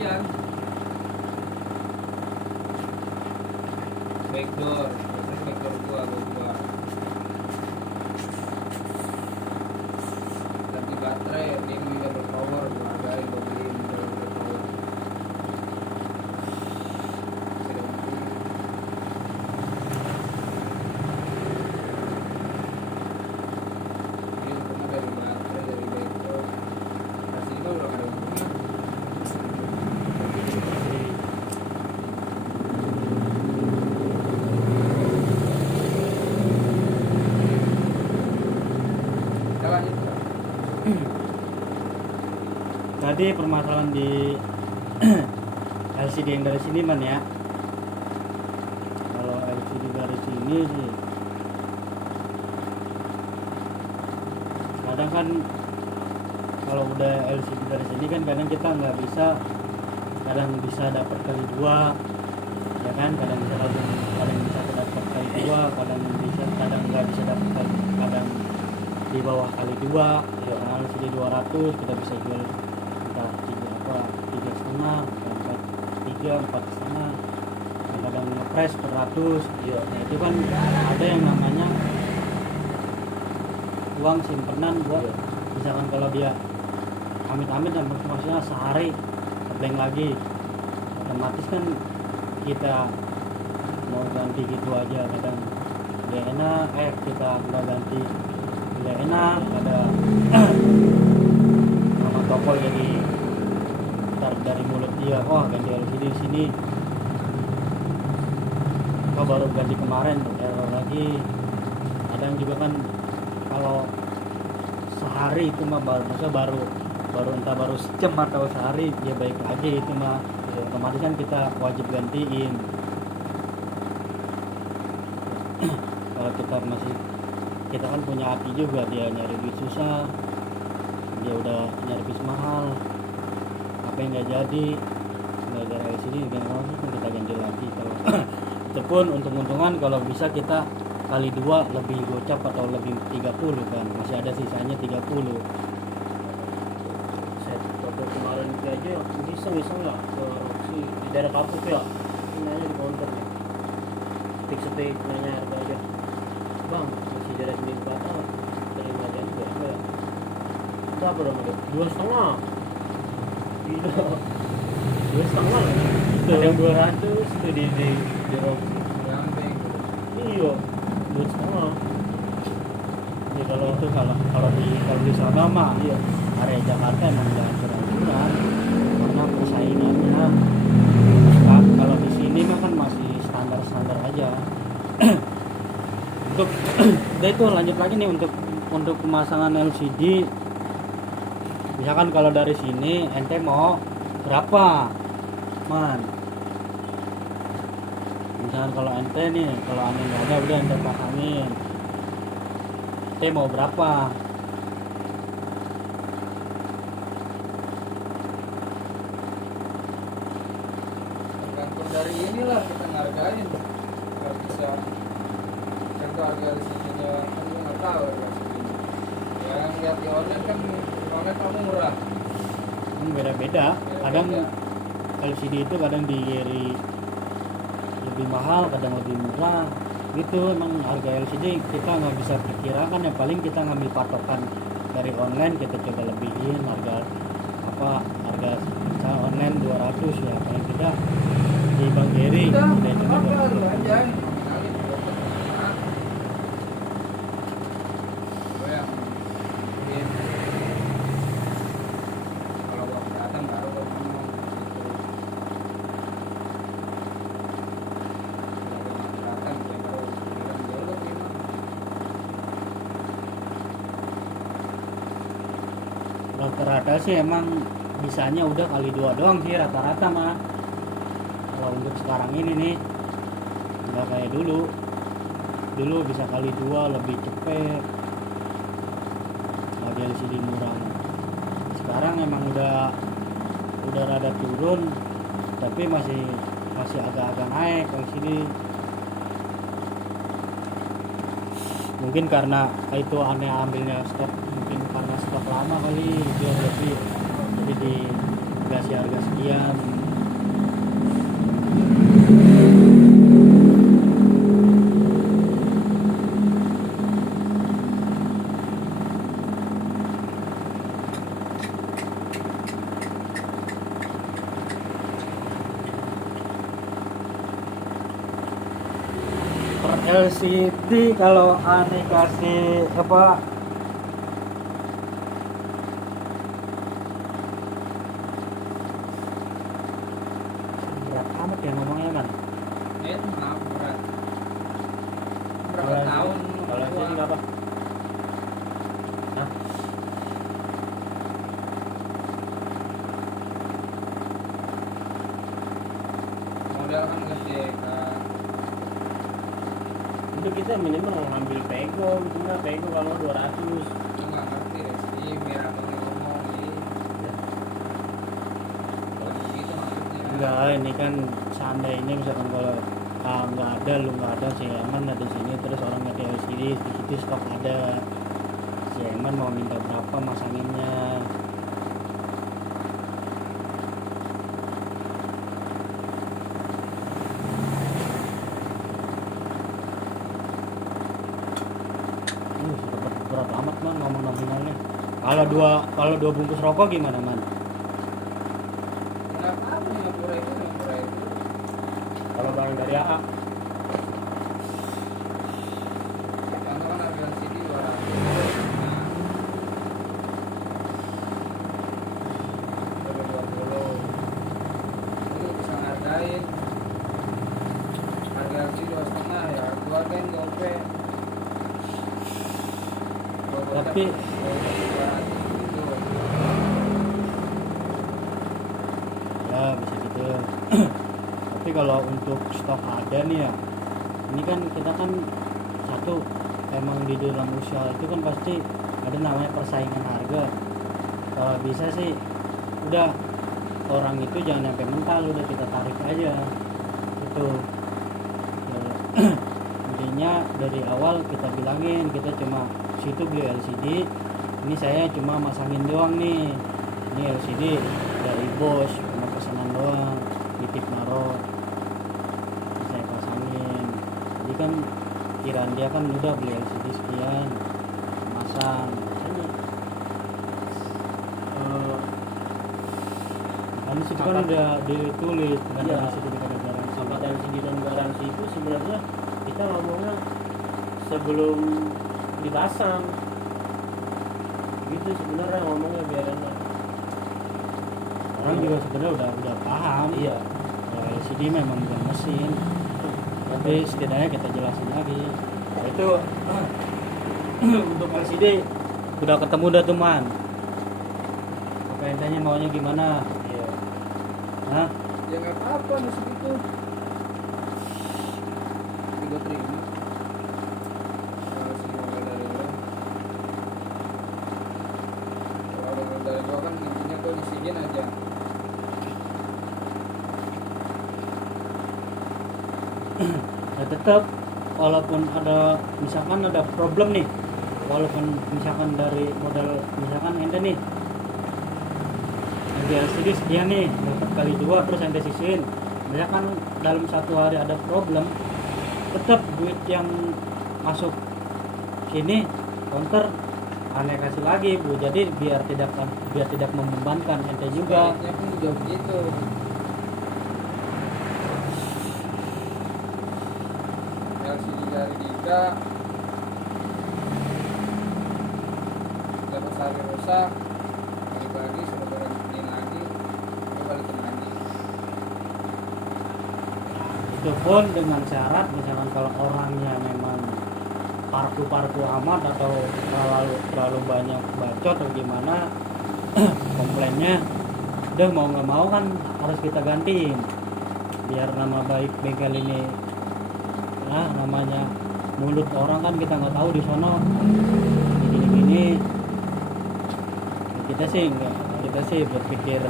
gajian. Backdoor, terus backdoor gua ganti baterai, ini double power, gua hargain, gua beliin double power. Sudah mati. Ini untungnya dari baterai, dari backdoor. Kasih juga belum ada untungnya. Kita lanjut. Tadi permasalahan di LCD yang dari sini man ya. Kalau LCD dari sini sih kadang kan kalau udah LCD dari sini kan kadang kita nggak bisa, kadang bisa dapat kali dua ya kan, kadang bisa dapat kali dua, kadang nggak bisa dapat kadang di bawah kali dua ya. LCD 200 kita bisa jual entah tiga setengah, empat setengah, kadang ngepres per 100 ya. Nah itu kan ada yang namanya uang simpenan buat misalkan kalau dia amit-amit dan maksudnya sehari ngeblank lagi, otomatis kan kita mau ganti gitu aja kadang gak enak, kita nggak ganti gak enak, ada nama toko jadi ntar dari mulut dia, oh ganti LCD di sini, kok baru ganti kemarin error lagi. Kadang juga kan kalau sehari itu mah baru entah baru sejam atau sehari dia baik lagi itu mah ya, otomatis kan kita wajib gantiin. Kalau kita kan punya hati juga, dia nyari duit susah, dia udah nyari bis mahal, apa yang nggak jadi gara-gara sini kan kita ganti lagi. Kalau itu pun untung-untungan kalau bisa kita kali dua lebih gocap atau lebih 30 kan, masih ada sisanya 30. Set waktu kemarin itu aja iseng lah ke Roxy di daerah Kapuk ya, nanya di counter nih, setik nanya harga aja, bang masih jarak seminggu kata terima aja berapa ya, berapa dong ada 2,5, gila 2,5 itu yang 200 itu di Roxy Gampang. iya 2,5. Jadi kalau di sana mah Iya. area Jakarta emang udah hancur-hancuran karena persaingannya. Nah, kalau di sini mah kan masih standar aja. Untuk udah itu lanjut lagi nih untuk pemasangan LCD. Misalkan kalau dari sini ente mau berapa, man? Misalkan kalau ente nih, kalau aneh nggak ada udah ente pasangin. Ente mau berapa? Tergantung dari inilah kita ngargain, nggak bisa contoh harga LCD-nya kan gue nggak tahu harga LCD-nya. Yang lihat di online kan kamu murah. Beda-beda. Kadang LCD itu kadang diiri lebih mahal, kadang lebih murah. Gitu emang harga LCD kita nggak bisa perkirakan, ya paling kita ngambil patokan dari online, kita coba lebihin harga misalnya online 200 ya, paling tidak di Bang Geri Udah, udah itu apa lu aja nominalin 2,5. Gue yang mungkin kalau gua datang baru gua ngomong gitu. Kalau gua datang dia baru bilang dia udah terima. rata-rata sih emang bisanya udah kali 2 doang sih rata-rata mah. Kalau untuk sekarang ini nih nggak kayak dulu bisa kali 2 lebih cepet lagi LCD murah. Sekarang emang udah rada turun tapi masih agak-agak naik LCD. Mungkin karena itu aneh ambilnya stok, mungkin karena stok lama kali dia lebih, jadi dikasih harga segitu. kejadian. Per LCD kalau aneh kasih apa, berat amat ya ngomongnya kan. Maaf berat. Berapa Kalau- tahun? Kalau gua sini berapa? Hah? modal kan gede kan. Itu kita minimal ngambil pego gitu nggak, pego kalau 200. Lu nggak ngerti deh sih biar abang yang ngomong nih. Ya. Kalau begitu maksudnya. Enggak, ini kan seandainya misalkan kalau nggak ada, lu nggak ada, si Eman ada di sini, terus orang nggak ada LCD, sedikit stok ada, si Eman mau minta berapa masanginnya. Sudah berat amat man ngomong nominalnya. Kalau dua bungkus rokok gimana man? Nggak apa-apa 50.000 50.000. Kalau barang dari AA Contoh kan harga LCD 200. Nah, harga 20. lu bisa ngargain harga LCD 2,5 ya. Gua kan gope. Tapi- 200 gitu. Ya bisa gitu. Tapi kalau untuk stok ada nih ya, ini kan kita kan satu, emang di dalam usaha itu kan pasti ada namanya persaingan harga. Kalau bisa sih udah, orang itu jangan sampai mental, udah kita tarik aja itu. Intinya dari awal kita bilangin kita cuma situ beli LCD, ini saya cuma masangin doang nih, ini LCD dari bos, cuma pesanan doang, titip naro, saya pasangin. Jadi kan kiraan dia kan udah beli LCD sekian, masang. Kan di situ kan Apa? udah ditulis dengan Iya. garansi tidak ada garansi. sama LCD dan garansi itu sebenarnya kita ngomongnya sebelum dipasang gitu sebenarnya ngomongnya biar enak. Orang juga sebenarnya udah paham. Iya. Kalau LCD memang bukan mesin, tapi setidaknya kita jelasin lagi. Nah, itu untuk LCD udah ketemu dah teman. Apa intinya maunya gimana? Iya. Hah? Ya nggak apa-apa nasi gitu. Tapi gue terima. Kalau sih modal dari lo. Kalau modal dari gue kan intinya gue disingin aja. Ya tetap, walaupun ada misalkan ada problem nih, walaupun misalkan dari modal misalkan ente nih ente LCD sekian nih, dapat kali 2 terus ente sisihin, misalkan dalam satu hari ada problem, tetap duit yang masuk sini counter aneh kasih lagi bu, jadi biar tidak membebankan ente juga. Sebaliknya pun juga begitu. LCD dari Dika dapat sehari rusak, balik lagi sudah berhenti lagi, gue balikin lagi. Itu pun dengan syarat misalkan kalau orangnya memang parku amat atau terlalu banyak bacot atau gimana komplainnya, udah mau nggak mau kan harus kita gantiin biar nama baik bengkel ini. Nah namanya mulut orang kan kita nggak tahu di sono gini kita sih berpikir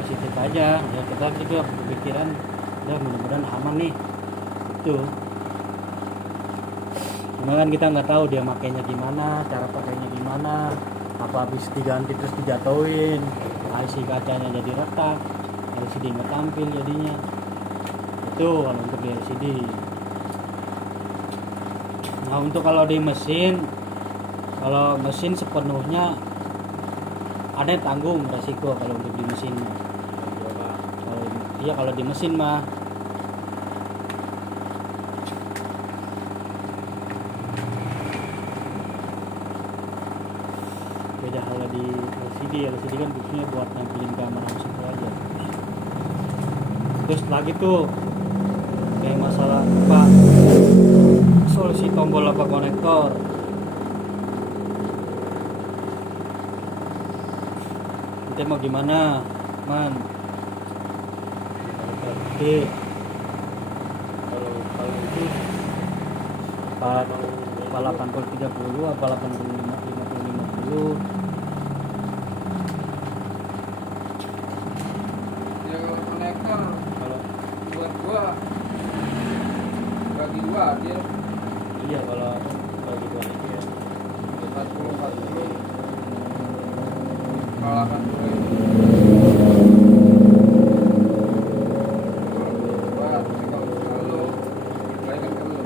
positif aja ya, kita juga berpikiran ya mudah-mudahan aman nih itu. Cuma kan kita nggak tahu dia makainya gimana, cara pakainya gimana, apa habis diganti terus dijatuhin IC kacanya jadi retak, LCD nggak tampil jadinya. Itu kalau untuk di LCD. Nah untuk kalau di mesin, kalau mesin sepenuhnya ada yang tanggung resiko kalau untuk di mesin. Iya kalau di mesin mah. Beda halnya di LCD. LCD kan fungsinya buat nampilin kamera mesin aja. Terus lagi tuh kayak masalah apa solusi tombol apa konektor. Nanti mau gimana, Man? Oke. Kalau itu Apa 80-30 apa 85-50-50? Ya kalau konektor kalau buat gua bagi dua aja. iya kalau gitu itu ya 40 kalau 80 itu kalau baik kan perlu.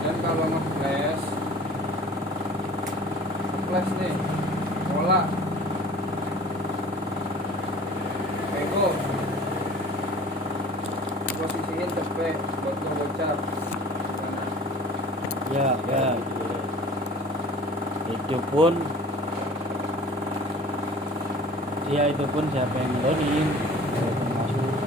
Dan kalau nge-flash nih bola ego posisiin tepe buat gua bocor karena Ya, ya. gitu ya. Itu pun ya itu pun siapa yang ngeloading walaupun masuk.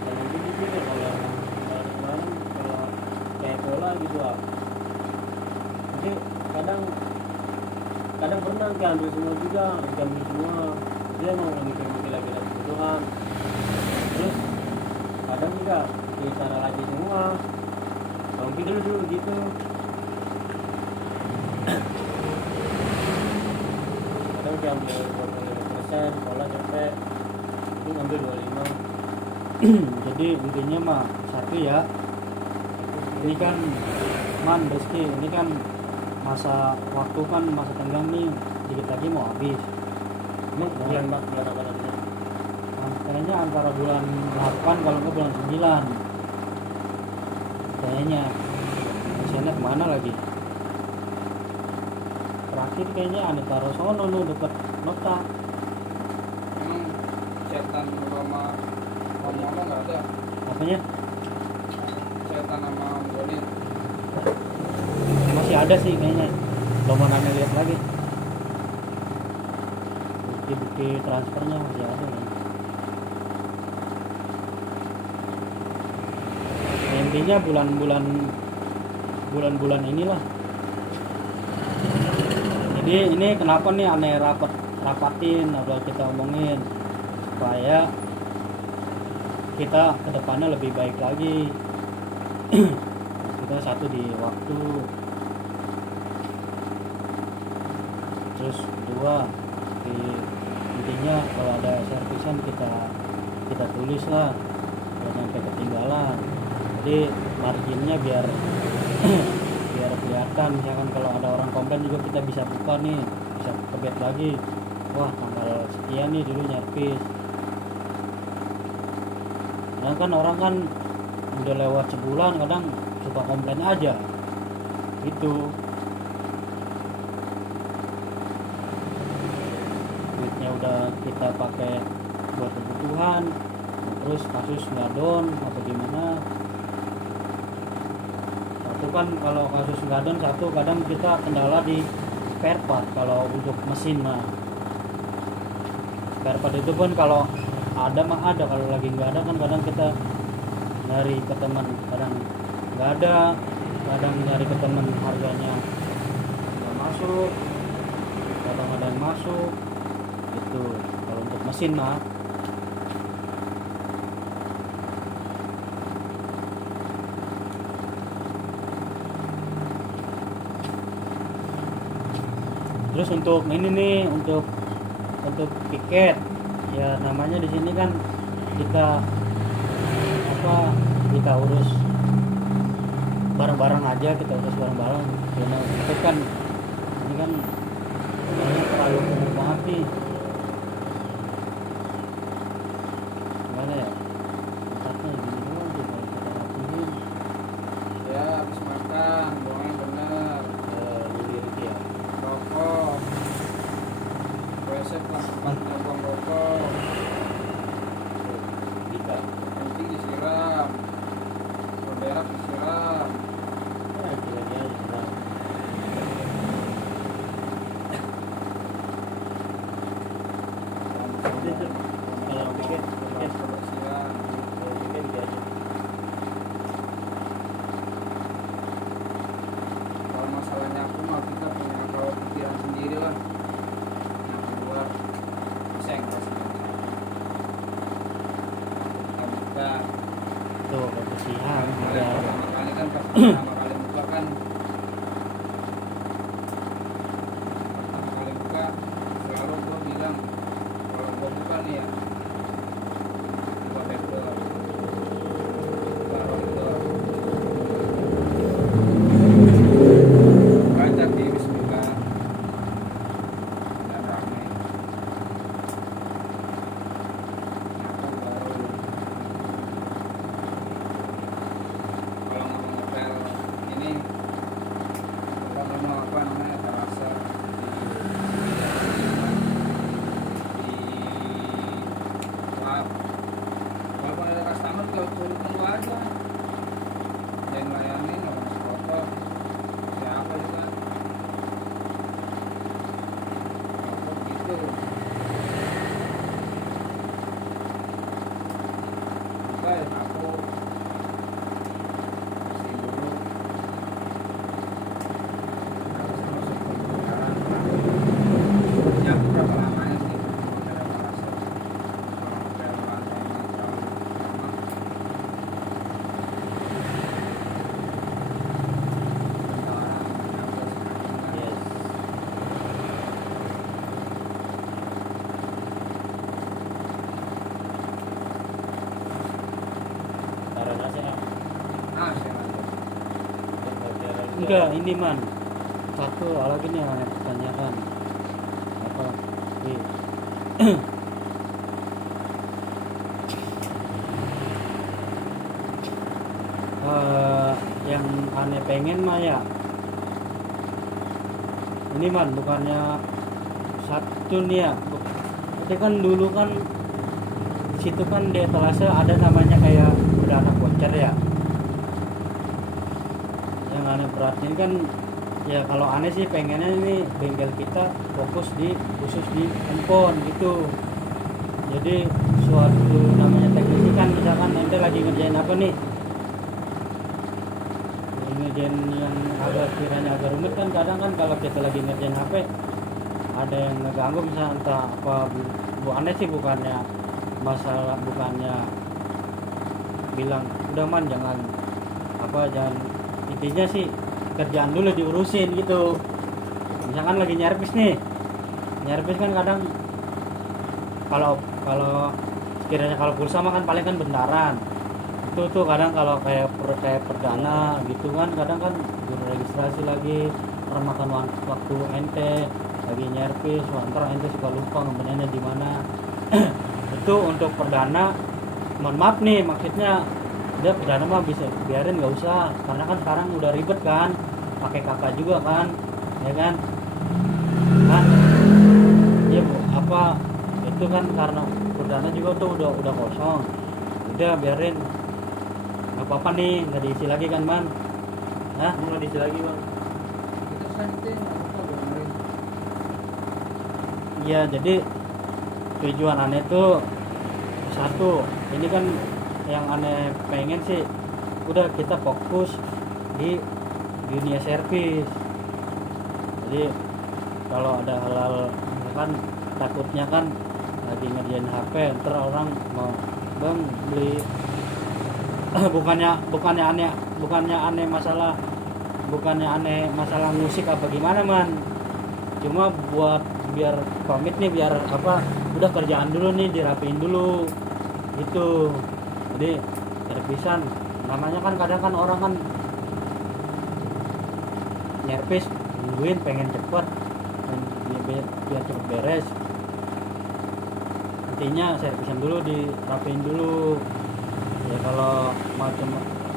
Kalau begitu ya kalau kemarin kalau kayak pola gitu ah jadi kadang kadang pernah diambil semua juga diambil semua dia mau mikir lagi ada kebutuhan terus kadang juga di sana lagi semua kalau tidur dulu gitu kadang diambil 25% pola cepet itu ngambil 25. Jadi intinya mah satu ya, ini kan Rizky, ini kan masa waktu kan masa tenggang nih, dikit lagi mau habis. Ini bulan apa nanti? Kayaknya antara bulan 8 kalau nggak bulan 9 kayaknya. Misalnya kemana lagi? Terakhir kayaknya ada taruh sono nu deket Nota. emang setan sama ngomong nggak ada Apanya? setan sama Doni Masih ada sih kayaknya. Belum nanya lihat lagi. Bukti-bukti transfernya masih ada kan. Intinya bulan-bulan inilah. Jadi ini kenapa nih aneh rapatin atau kita omongin supaya kita kedepannya lebih baik lagi. Kita satu di waktu, terus kedua intinya kalau ada servisan kita tulis lah jangan sampai ketinggalan. Jadi marginnya biar biar kelihatan, misalkan kalau ada orang komplain juga kita bisa buka nih, bisa kebet lagi, wah tanggal sekian nih dulu nyervis. Nah kan orang kan udah lewat sebulan kadang suka komplain aja gitu. Duitnya udah kita pakai buat kebutuhan, terus kasus nggak down atau gimana. Satu kan kalau kasus nggak down, satu kadang kita kendala di spare part. Kalau untuk mesin mah spare part itu pun kalau ada mah ada, kalau lagi nggak ada kan kadang kita nyari ke teman, kadang nggak ada, kadang nyari ke teman harganya nggak masuk, kadang ada yang masuk itu. Kalau untuk mesin mah Terus untuk ini nih, untuk piket ya, namanya di sini kan kita kita urus bareng-bareng aja, kita urus bareng-bareng. Karena piket kan ini kan sebenarnya terlalu umum banget nih. Gimana ya? Tempatnya gini doang sih kalau kita rapihin. Ya habis makan buangnya bener, lirik ya. rokok WC lah tempatnya buang rokok, Dika. penting disiram, berberak disiram. Lagi aja sudah. Kalau piket kebersihan. piket dia aja. Kalau masalah nyapu mah kita punya kalau pikiran sendiri lah, nyapu luar bisa yang kasih kita Tuh kebersihan buka udah. pertama kali kan pas pertama kali buka kan pertama kali buka selalu gue bilang kalau gue buka nih ya buka backdoor, buka roll door, baca di bismillah dan rame nyapu baru. Kalau mau ngepel ini kalau mau apa namanya terasa di lap, walaupun ada customer kalau suruh tunggu aja yang layanin orang foto siapa juga foto gitu. Buka ya aku bersih dulu. Harus masuk ke pembicaraan ya berapa lamanya sih kalau ada terasa kalau ngepel lantai mah terlalu lama. Bentaran nyampe semakin Yes. Taruh nasi ah. saya lanjut. Enggak, ini man satu lagi nih yang aneh pertanyakan apa di yang aneh pengen mah ya ini man, bukannya satu nih ya, tapi kan dulu kan situ kan di etalase ada namanya kayak beranak voucher ya. Yang aneh perhatiin kan ya, kalau aneh sih pengennya ini bengkel kita fokus khusus di handphone gitu. Jadi suatu namanya teknisi kan, misalkan ente lagi ngerjain apa nih, lagi ngerjain yang kiranya agak rumit kan, kadang kan kalau kita lagi ngerjain HP ada yang ngeganggu, misalnya entah apa. Bu aneh sih bukannya masalah, bukannya bilang udah man jangan intinya sih kerjaan dulu diurusin gitu. Misalkan lagi nyervis nih, nyervis kan kadang kalau sekiranya kalau pulsa mah kan paling kan bentaran itu tuh kadang kalau kayak perdana gitu kan, kadang kan udah registrasi lagi, makan waktu ente lagi nyervis, ntar ente suka lupa ngebenarnya di mana. Itu untuk perdana, mohon maaf nih, maksudnya udah perdana mah bisa biarin, nggak usah, karena kan sekarang udah ribet kan, pakai kakak juga kan, ya kan ya bu, apa itu kan karena perdana juga tuh udah kosong, udah biarin, nggak apa-apa nih, nggak diisi lagi kan man. Hah? Mau diisi lagi bang? Itu setting apa benerin. Iya, jadi tujuan aneh tuh satu, ini kan yang aneh pengen sih udah kita fokus di dunia servis. Jadi kalau ada hal-hal kan takutnya kan lagi ngerjain HP ntar orang mau bang beli bukannya aneh masalah musik apa gimana man, cuma buat biar pamit nih, biar apa, udah kerjaan dulu nih dirapiin dulu gitu. Jadi servisan namanya kan, kadang kan orang kan nyervis nungguin pengen cepet biar cepet beres, intinya servisan dulu dirapiin dulu ya. Kalau macam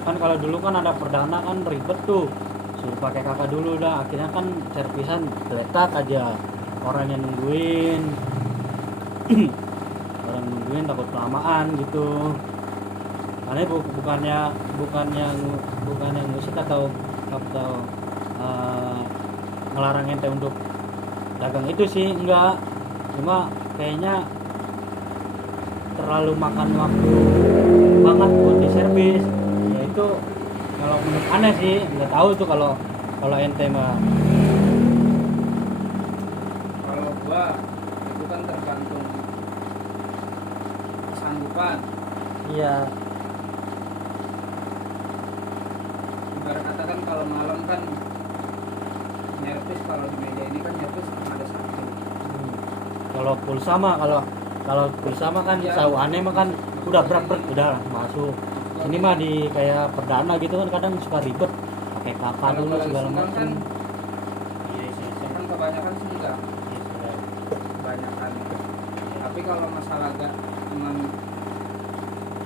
kan kalau dulu kan ada perdana kan ribet tuh, suruh pakai kakak dulu, dah akhirnya kan servisan geletak aja, orang yang nungguin orang nungguin takut kelamaan gitu. Karena bukannya ngusik atau ngelarang ente untuk dagang itu sih, enggak, cuma kayaknya terlalu makan waktu banget buat di servis ya. Itu kalau menurut aneh sih, nggak tahu tuh kalau ente mah. Kalau gua itu kan tergantung kesanggupan. Iya. Ibarat kata kan kalau malam kan nyervis, kalau di meja ini kan nyervis cuma ada satu. Kalau pulsa mah, kalau pulsa mah kan Iya. tahu aneh mah kan udah berat udah masuk. Ini mah di kayak perdana gitu kan, kadang suka ribet pakai kakak Kalau dulu lagi segala senang macam. kan, Iya sih. kan kebanyakan sih enggak, kebanyakan. Tapi kalau masalah gak cuman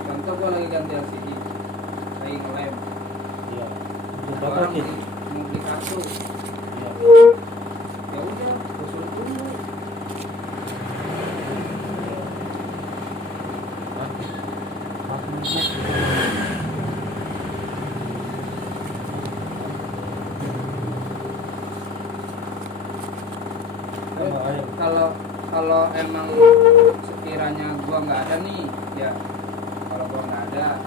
contoh gua lagi ganti LCD, lagi ngelem, Iya. Itu ada berapa orang sih? mau beli kartu, Iya. ya udah gua suruh tunggu. Kalau emang sekiranya gua nggak ada nih, ya kalau gua nggak ada,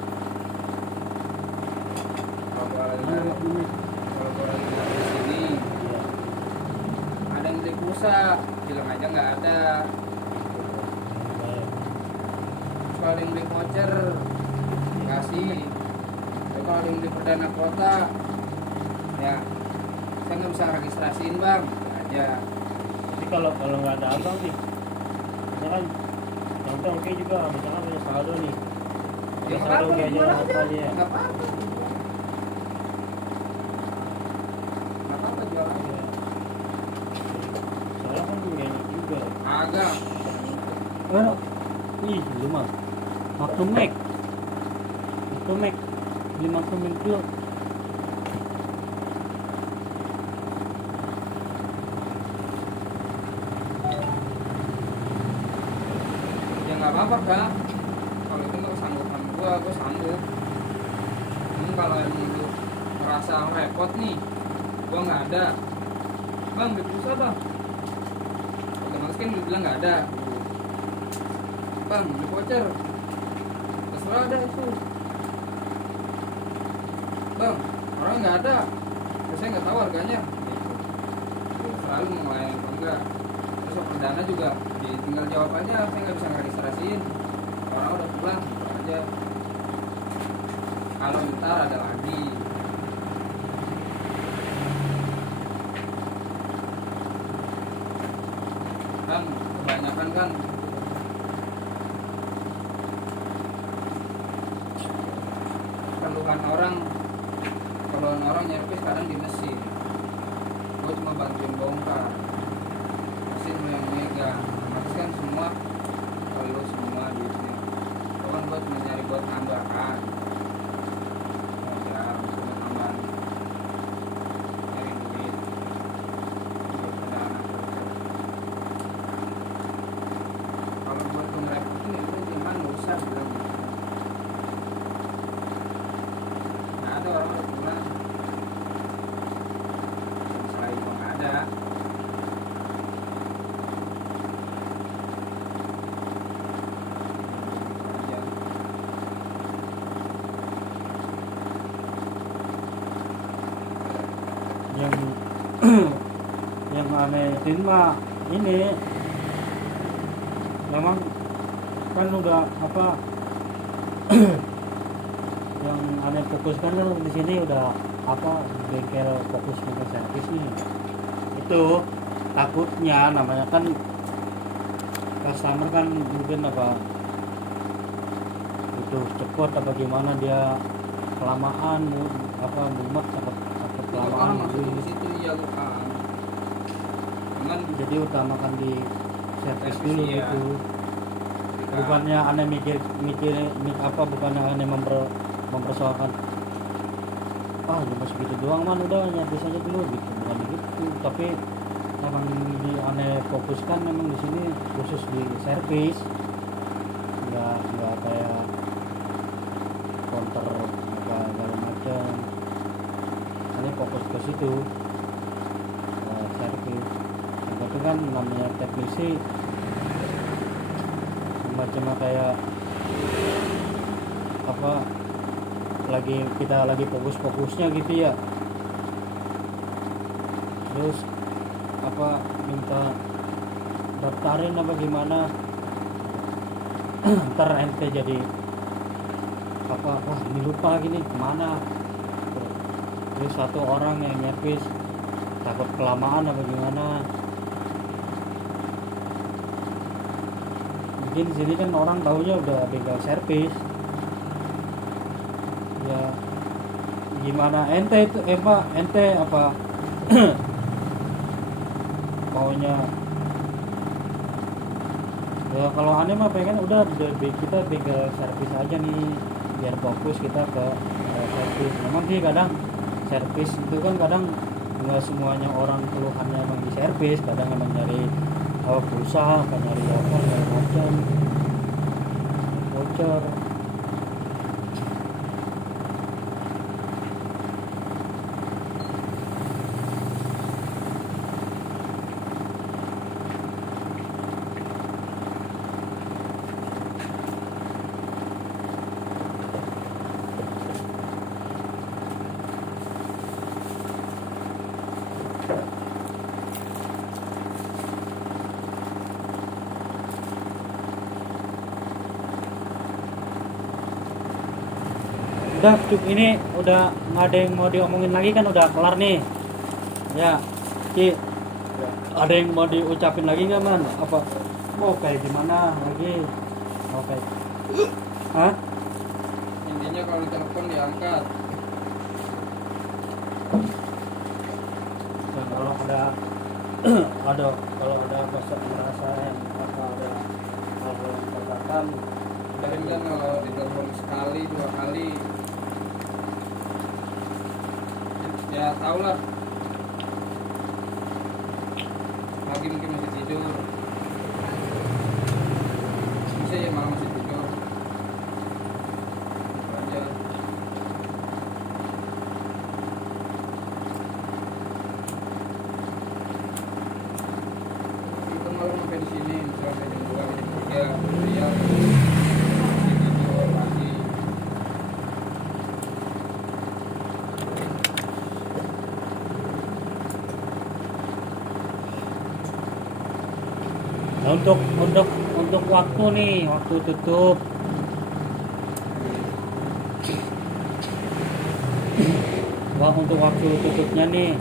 kalau gua lagi nggak di sini, ada yang beli pulsa, bilang aja nggak ada. Kalau ada yang beli voucher, kasih. Tapi kalau ada yang beli perdana kota, ya saya nggak bisa registrasiin bang, aja. Tapi kalau nggak ada abang nih, misalkan contoh oke juga, misalkan punya saldo nih, Ya punya saldo apa-apa, kayak jual aja aja. apa ya. Nggak apa-apa. Nggak apa-apa jual aja. Soalnya kan punya juga. Agak. Ih, lu mah waktu Mac beli waktu Mac dulu. Ya nggak apa-apa kak. Kalau itu nggak kesanggupan gua sanggup. Kalau emang lu merasa repot nih, gua nggak ada. Bang, beli pulsa bang. Otomatis kan lu bilang nggak ada. Bang, beli voucher. Terserah ada itu. Bang, orang nggak ada. Saya nggak tahu harganya. Selalu mau melayani atau enggak. Terus perdana juga, tinggal jawab aja. Saya nggak bisa registrasiin. Orang udah pulang, gitu aja. Kalau ntar ada lagi. Kan kebanyakan kan keluhan orang, nyervis kadang di mesin. Gue cuma bantuin bongkar, mesin lo yang megang. Otomatis kan semua kalau semua duitnya. Kan gue cuma nyari buat nambahan. Ya, cuma tambahan. Nyari duit. Buat pendana. Kalau buat ngerepotin itu cuman nggak usah bilang. Nggak ada orang udah pulang. Selain itu nggak ada. Aja. Yang yang anehin mah ini memang kan udah apa yang aneh fokuskan kan di sini udah apa, bengkel fokus servis nih itu takutnya namanya kan customer kan mungkin apa butuh cepet apa gimana, dia kelamaan apa mumet apa Kalau kelamaan orang masuk gitu. ke situ iya kan. Cuman Jadi utamakan di servis Servis, dulu iya. gitu. ketika Bukannya aneh mikir apa, bukannya aneh mempersoalkan cuma segitu doang man, udah nyervis aja dulu gitu, bukan gitu. Tapi emang di aneh fokuskan memang di sini khusus di servis, nggak kayak counter apa segala macam. Aneh fokus ke situ, servis. Yang penting kan namanya teknisi macam kayak apa, kita lagi fokusnya gitu ya, terus apa minta daftarin apa gimana ntar ente jadi apa, wah ini lupa gini kemana, terus satu orang yang nyervis takut kelamaan apa gimana. Mungkin di sini kan orang taunya udah bengkel servis ya, gimana ente itu ente apa maunya ya. Kalau aneh mah pengen udah kita bengkel servis aja nih biar fokus kita ke servis. Memang sih kadang servis itu kan kadang nggak semuanya orang keluhannya emang di servis, kadang emang nyari pulsa, kan nyari apa segala macam, voucher. Udah cukup, ini udah nggak ada yang mau diomongin lagi kan, udah kelar nih ya Ki. Ada yang mau diucapin lagi nggak man, apa mau kayak gimana lagi, mau kayak hah? intinya kalau ditelepon diangkat. Dan kalau ada kalau ada merasa yang apa ada hal-hal yang terbatas Paling kan kalau ditelepon sekali 2 kali ya tau lah, pagi mungkin masih tidur, bisa ya malam masih tidur, itu aja. Itu malam sampai di sini, misalnya sampai jam 2 jam 3 ya masih tidur pagi. Nah, untuk waktu nih, waktu tutup untuk waktu tutupnya nih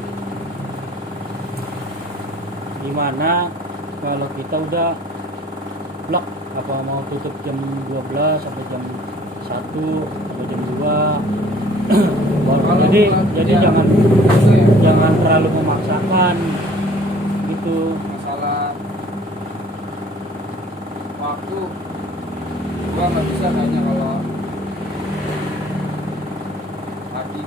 gimana kalau kita udah blok, apa mau tutup jam 12 sampai jam 1 atau jam 2. Kalau jadi ya, jangan itu ya, jangan terlalu memaksakan gitu. masalah waktu gua nggak bisa kayaknya kalau pagi.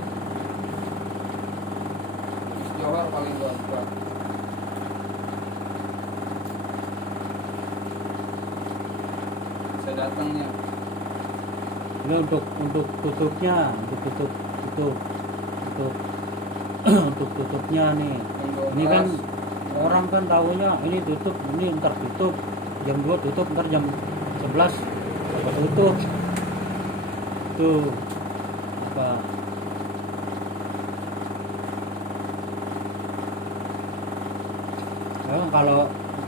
Habis Johor paling gua buka. Bisa datangnya. Ini untuk tutupnya, untuk untuk tutupnya nih. Jam Ini kan 12. orang kan tahunya ini tutup, ini ntar tutup jam 2 tutup, ntar jam 11 apa tutup. Tuh apa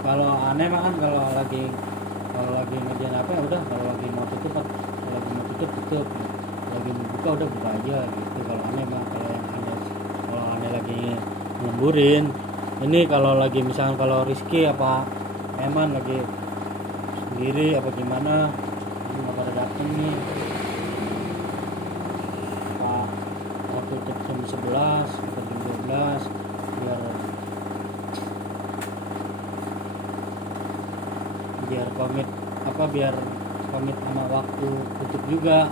kalau aneh mah kan kalau lagi ngerjain apa ya udah, kalau lagi mau tutup tutup, lagi mau buka udah buka aja gitu. Kalau aneh mah kalau aneh lagi ngemburin ini kalau lagi misalkan kalau Rizky apa Eman lagi sendiri apa gimana ini nggak pada dateng nih apa waktu jam 11 atau jam 12 biar komit apa biar komit sama waktu tutup juga.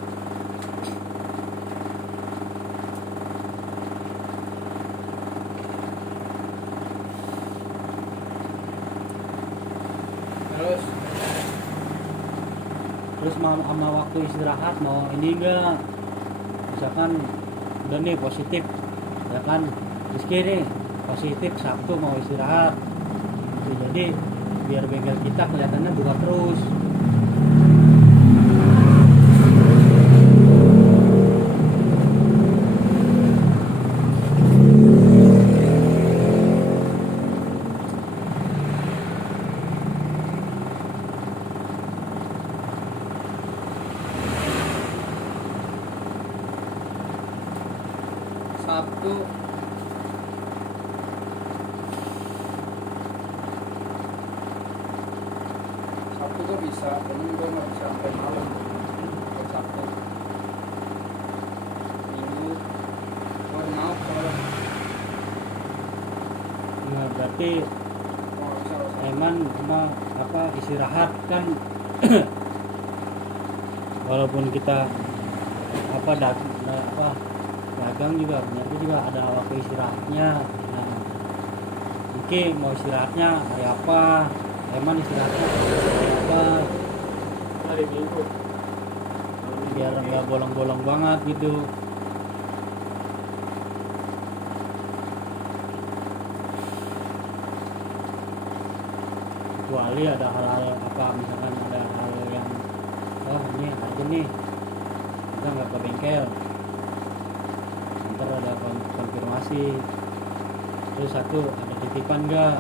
Terus sama waktu istirahat mau ini enggak misalkan udah nih positif ya kan Rizky nih positif Sabtu mau istirahat jadi biar bengkel kita kelihatannya buka terus. Sabtu gue bisa, cuman gue nggak bisa sampai malam. Sabtu, Minggu, gue mau soalnya. Nah berarti Eman sama apa istirahat kan walaupun kita apa dagang juga ternyata juga ada waktu istirahatnya. Nah mungkin mau istirahatnya hari apa Eman istirahatnya hari apa Hari Minggu biar nggak bolong-bolong banget gitu. Kecuali ada hal-hal apa misalkan ada hal yang oh ini urgent nih kita nggak ke bengkel ntar ada konfirmasi terus satu ada titipan nggak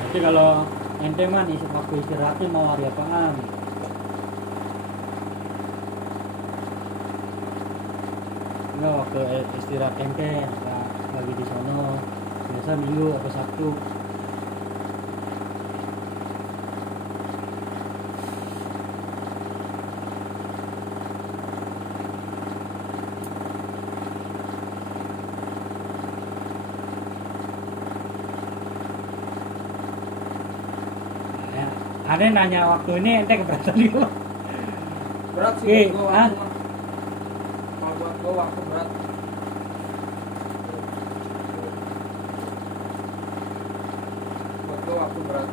nanti kalau ente man waktu istirahatnya mau hari apaan enggak waktu istirahat ente lagi di sono biasa Minggu atau Sabtu. Ya, ada nanya waktu ini ente keberatan juga Berat sih Oke, buat gue ah? waktu mah. Kalau buat gue waktu berat. Buat gue waktu berat.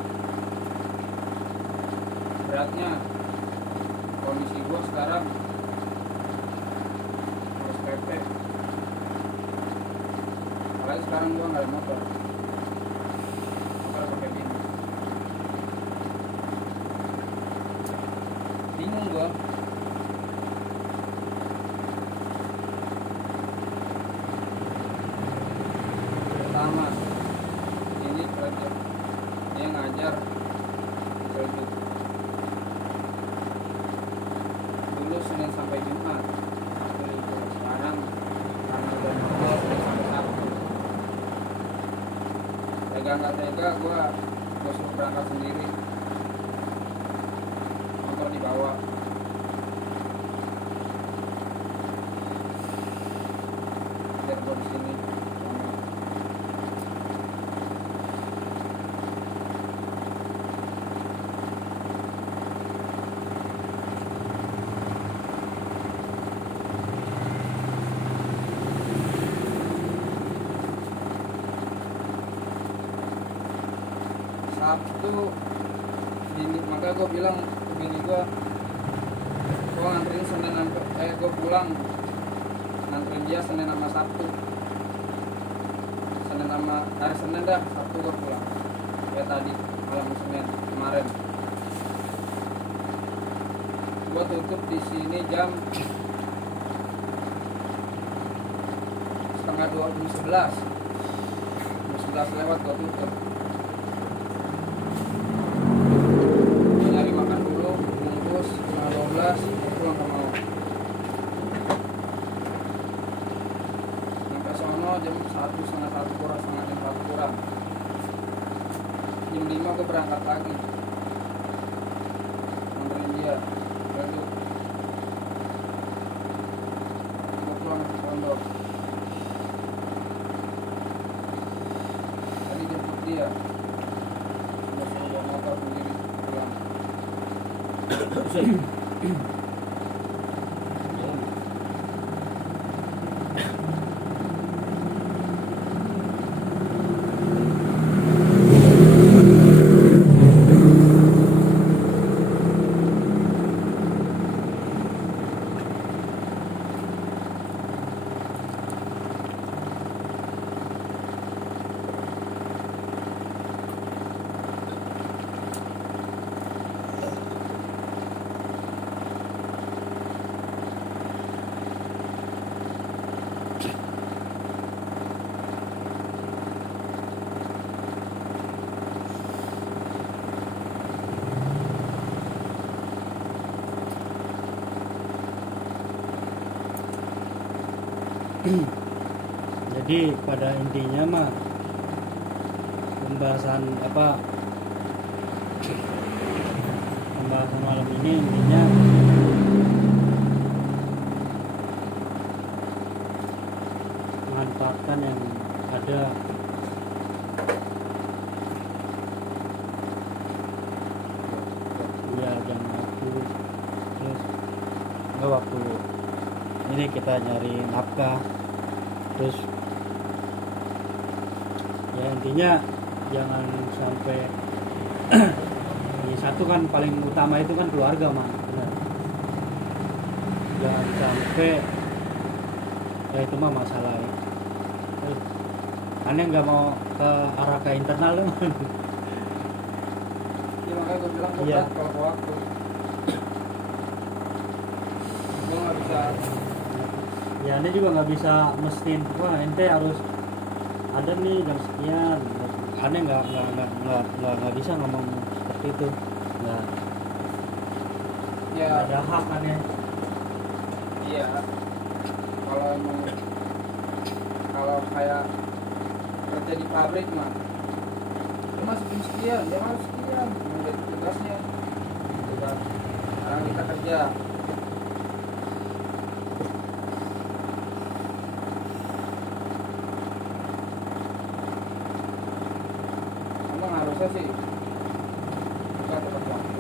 Beratnya kondisi gue sekarang harus PP. Apalagi sekarang gue nggak ada motor. Motor pakai bini. Bingung gue. Pertama, ini kerja dia ngajar kerja dulu Senin sampai Jumat Sabtu libur. Sekarang karena udah motor Senin sampai Sabtu tega nggak tega gue suruh berangkat sendiri motor dibawa biar gue di sini Sabtu bini, makanya gue bilang ke bini gue nganterin Senin sampai gue pulang nganterin dia Senin sama Sabtu, Senin sama hari Senin dah, Sabtu gue pulang ya tadi malam Senin kemarin. Gue tutup di sini jam 11:30 jam 11 lewat gue tutup. jam 1, setengah 1 kurang, setengah jam 1 kurang. Jam 5 gue berangkat lagi nganterin dia. Lalu gue pulang ke pondok. Tadi jemput dia, udah suruh bawa motor sendiri pulang. Jadi pada intinya mah pembahasan malam ini intinya manfaatkan yang ada. Ya jangan waktu ini kita nyari nafkah, terus ya intinya jangan sampai ini satu kan paling utama itu kan keluarga mah, benar. Jangan sampai ya itu mah masalah ya. Aneh nggak mau ke arah ke internal loh. Ya makanya gue bilang gue Iya. berat kalau ke waktu. Gue nggak bisa. Ya ente juga nggak bisa mestiin wah ente harus ada nih jam sekian. Aneh nggak bisa ngomong seperti itu. Nggak Ya ada hak aneh. iya. Kalau emang kalau kayak kerja di pabrik mah, dia masih jam sekian, dia harus sekian, menjadi tugasnya. Gitu kan. Sekarang kita kerja. Emang harusnya sih kita tepat waktu.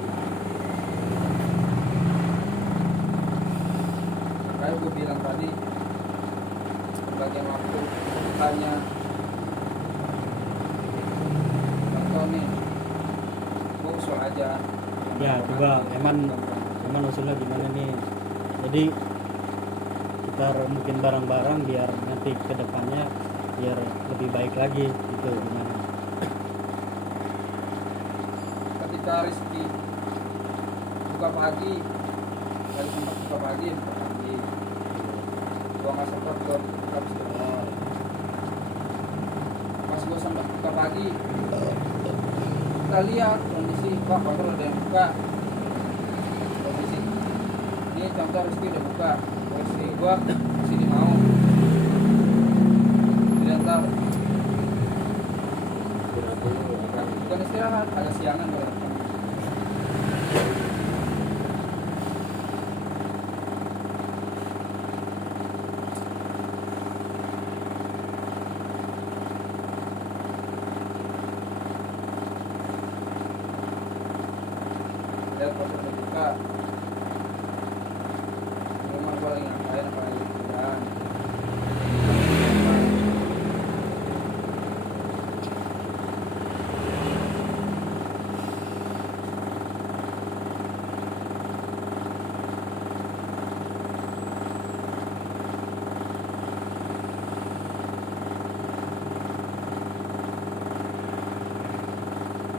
Makanya gue bilang tadi pembagian waktu hanya contoh nih, gue usul aja. Ya coba emang usulnya gimana nih. Jadi kita mungkin bareng-bareng biar nanti ke depannya biar lebih baik lagi gitu gimana. Ketika Rizky buka pagi, tadi sempat buka pagi, gua nggak sempat, gua habis keluar. Pas gua sempat buka pagi, kita lihat kondisi, wah motor udah yang buka. Kondisi ini contoh Rizky udah buka, posisi gua masih di mau. Diantar bukan istirahat, agak siangan gue datang. Lihat pas udah buka, rumah gue lagi ngapain, apa lagi kerjaan.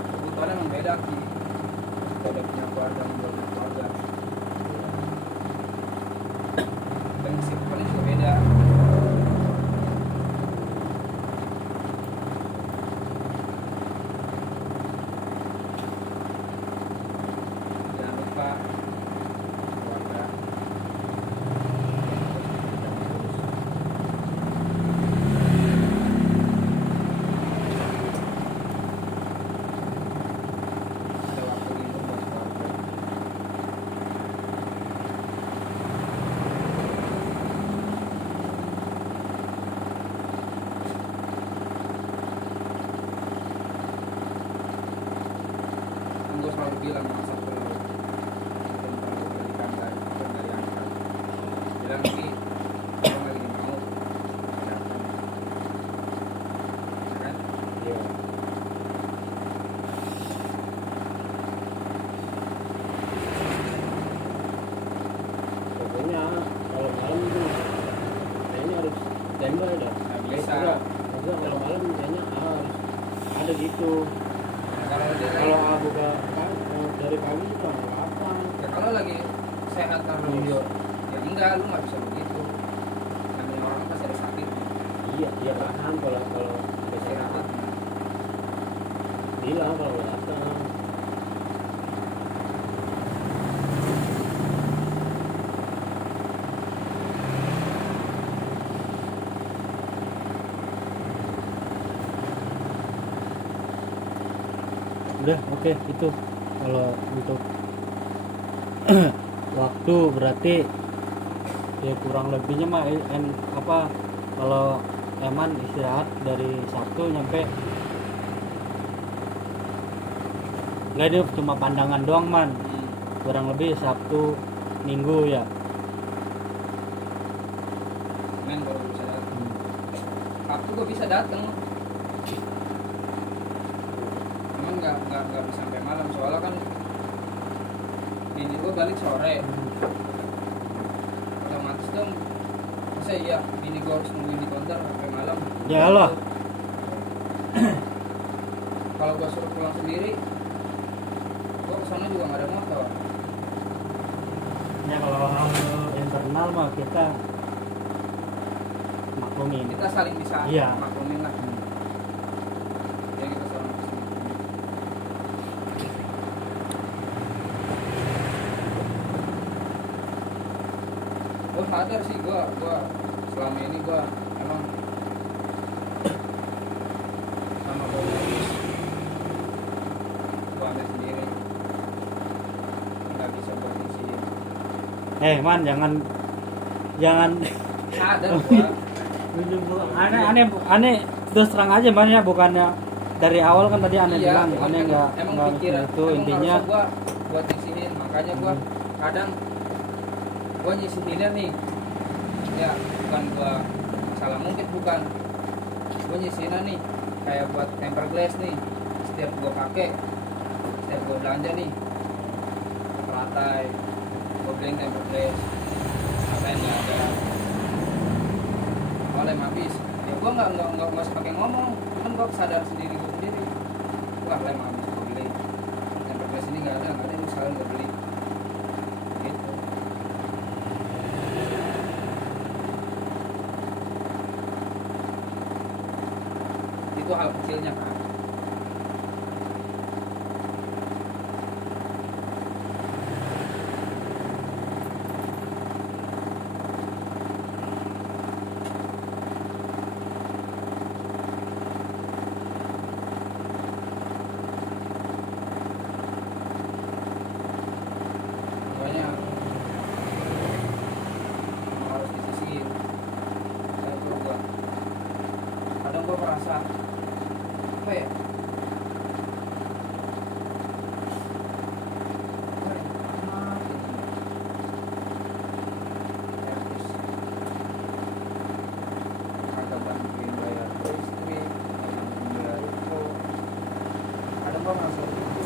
Kebutuhannya emang beda sih. Kalau udah punya keluarga, belum punya keluarga, prinsip paling juga beda. Jangan lupa keluarga. bilang masa perlu mungkin perlu balikan dari angkat bilang ini orang lagi mau datang ya kan Iya. Pokoknya kalau malam tuh kayaknya harus standby dah. nggak bisa Maksudnya kalau malam kayaknya harus ada gitu. kalau dia Kalau lagi buka kan dari pagi itu nggak apa-apa. ya kalau lagi sehat karena Iya. ya enggak lu nggak bisa begitu namanya orang pasti ada sakit Iya, dia paham kalau istirahat bilang kalau datang. Udah oke itu kalau untuk waktu berarti ya kurang lebihnya mah apa kalau Eman istirahat dari Sabtu nyampe nggak, ini cuma pandangan doang man, kurang lebih Sabtu Minggu ya. men baru bisa datang Sabtu gua bisa datang cuman nggak bisa sampai malam soalnya kan ini gua balik sore otomatis dong masa iya ini gua harus nungguin di konter sampai malam Ya Allah. kalau gua suruh pulang sendiri gua kesana juga nggak ada motor Ya kalau hal internal mah kita maklumin. kita saling bisa Iya. maklumin lah ya kita saling bisa maklumin. Gue sadar sih gue selama ini gue emang sama gue ambil sendiri nggak bisa buat isi Man jangan sadar gue aneh terus terang aja man ya, bukannya dari awal kan tadi aneh bilang aneh nggak pikiran itu intinya gue buat nyisihin makanya gue kadang gue nyisihinnya nih ya bukan gue salah mungkin bukan gue nyisihinnya nih kayak buat temper glass nih setiap gue pakai setiap gue belanja nih ke lantai gue beliin temper glass lain nggak ada kalau lem habis ya gue nggak usah pakai ngomong cuman gue sadar sendiri gue sendiri wah lem habis gue beli temper glass ini nggak ada lu sekalian gue beli gitu itu hal kecilnya kan makanya emang harus disisihin kayak gua kadang gua merasa apa ya kagak bantuin bayar listrik kagak bantuin bayar itu kadang gua merasa gitu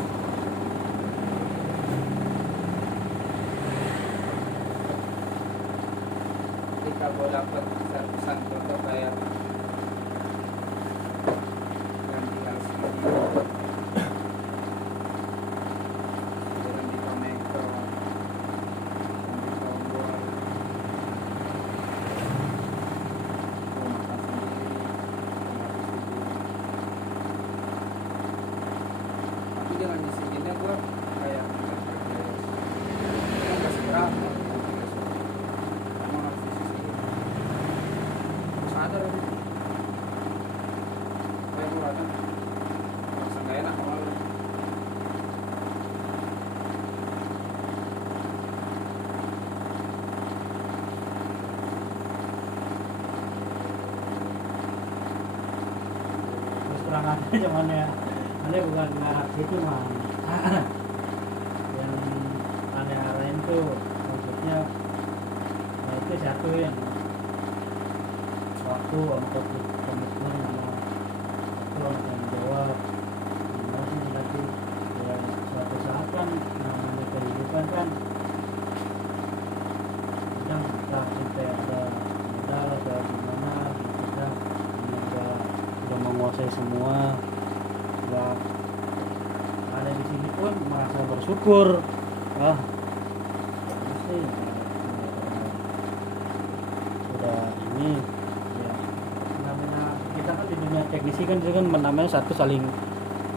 ketika gua dapet pesan contoh kayak ganti LCD ganti konektor ganti tombol gua makan sendiri tapi dengan disiginnya gua kayak nggak seberapa emang harus disisihin gua sadar itu kayak gua kadang merasa nggak enak sama lu terus terang aja cuman ya aneh bukan ngarah situ mah itu maksudnya nah itu satu yang waktu sama komitmen sama waktu sama tanggung jawab gimana sih nanti ya suatu saat kan namanya kehidupan kan kadang entah kita ada modal atau gimana kita udah menguasai semua ya ada di sini pun merasa bersyukur sih udah ini ya namanya kita kan di dunia teknisi kan itu kan namanya satu saling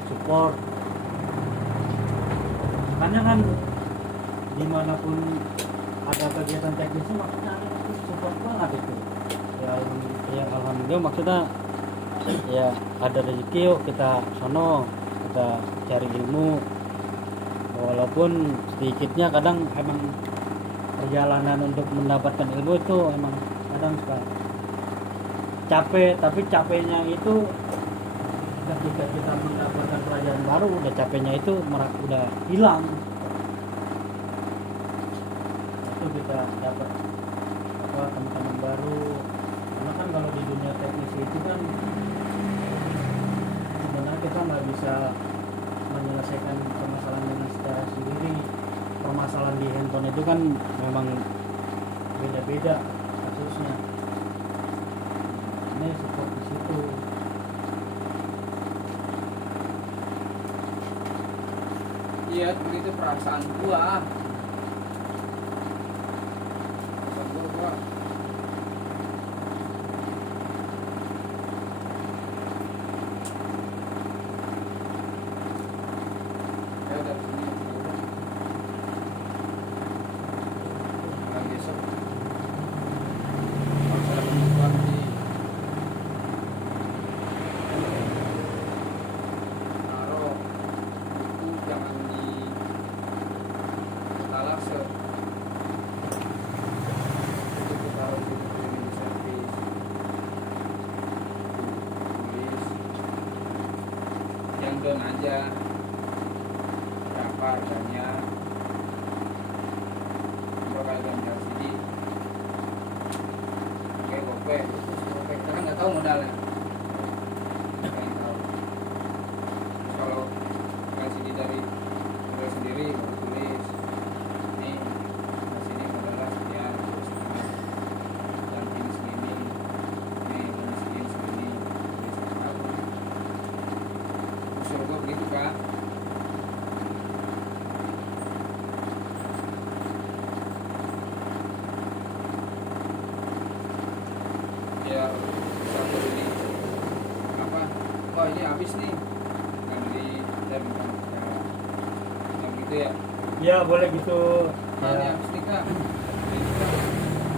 support makanya kan dimanapun ada kegiatan teknisi makanya itu support banget itu ya alhamdulillah maksudnya ya ada rezeki yuk kita sono kita cari ilmu walaupun sedikitnya kadang emang perjalanan untuk mendapatkan ilmu itu emang kadang suka capek tapi capeknya itu ketika kita mendapatkan pelajaran baru udah capeknya itu udah hilang itu kita dapat teman-teman baru karena kan kalau di dunia teknisi itu kan sebenarnya kita nggak bisa menyelesaikan permasalahan dengan secara sendiri. Permasalahan di handphone itu kan memang beda-beda kasusnya. Ini support di situ. Iya, begitu perasaan gua. Down aja berapa harganya berapa harganya LCD oke gope karena nggak tahu modalnya pengen tahu kalau LCD dari modal sendiri baru tulis ini sini modalnya sekian dan ini segini ini segini suruh gue begitu kak ya satu ini apa oh ini habis nih kan beli dan yang gitu ya Ya boleh gitu. ini habis nih kak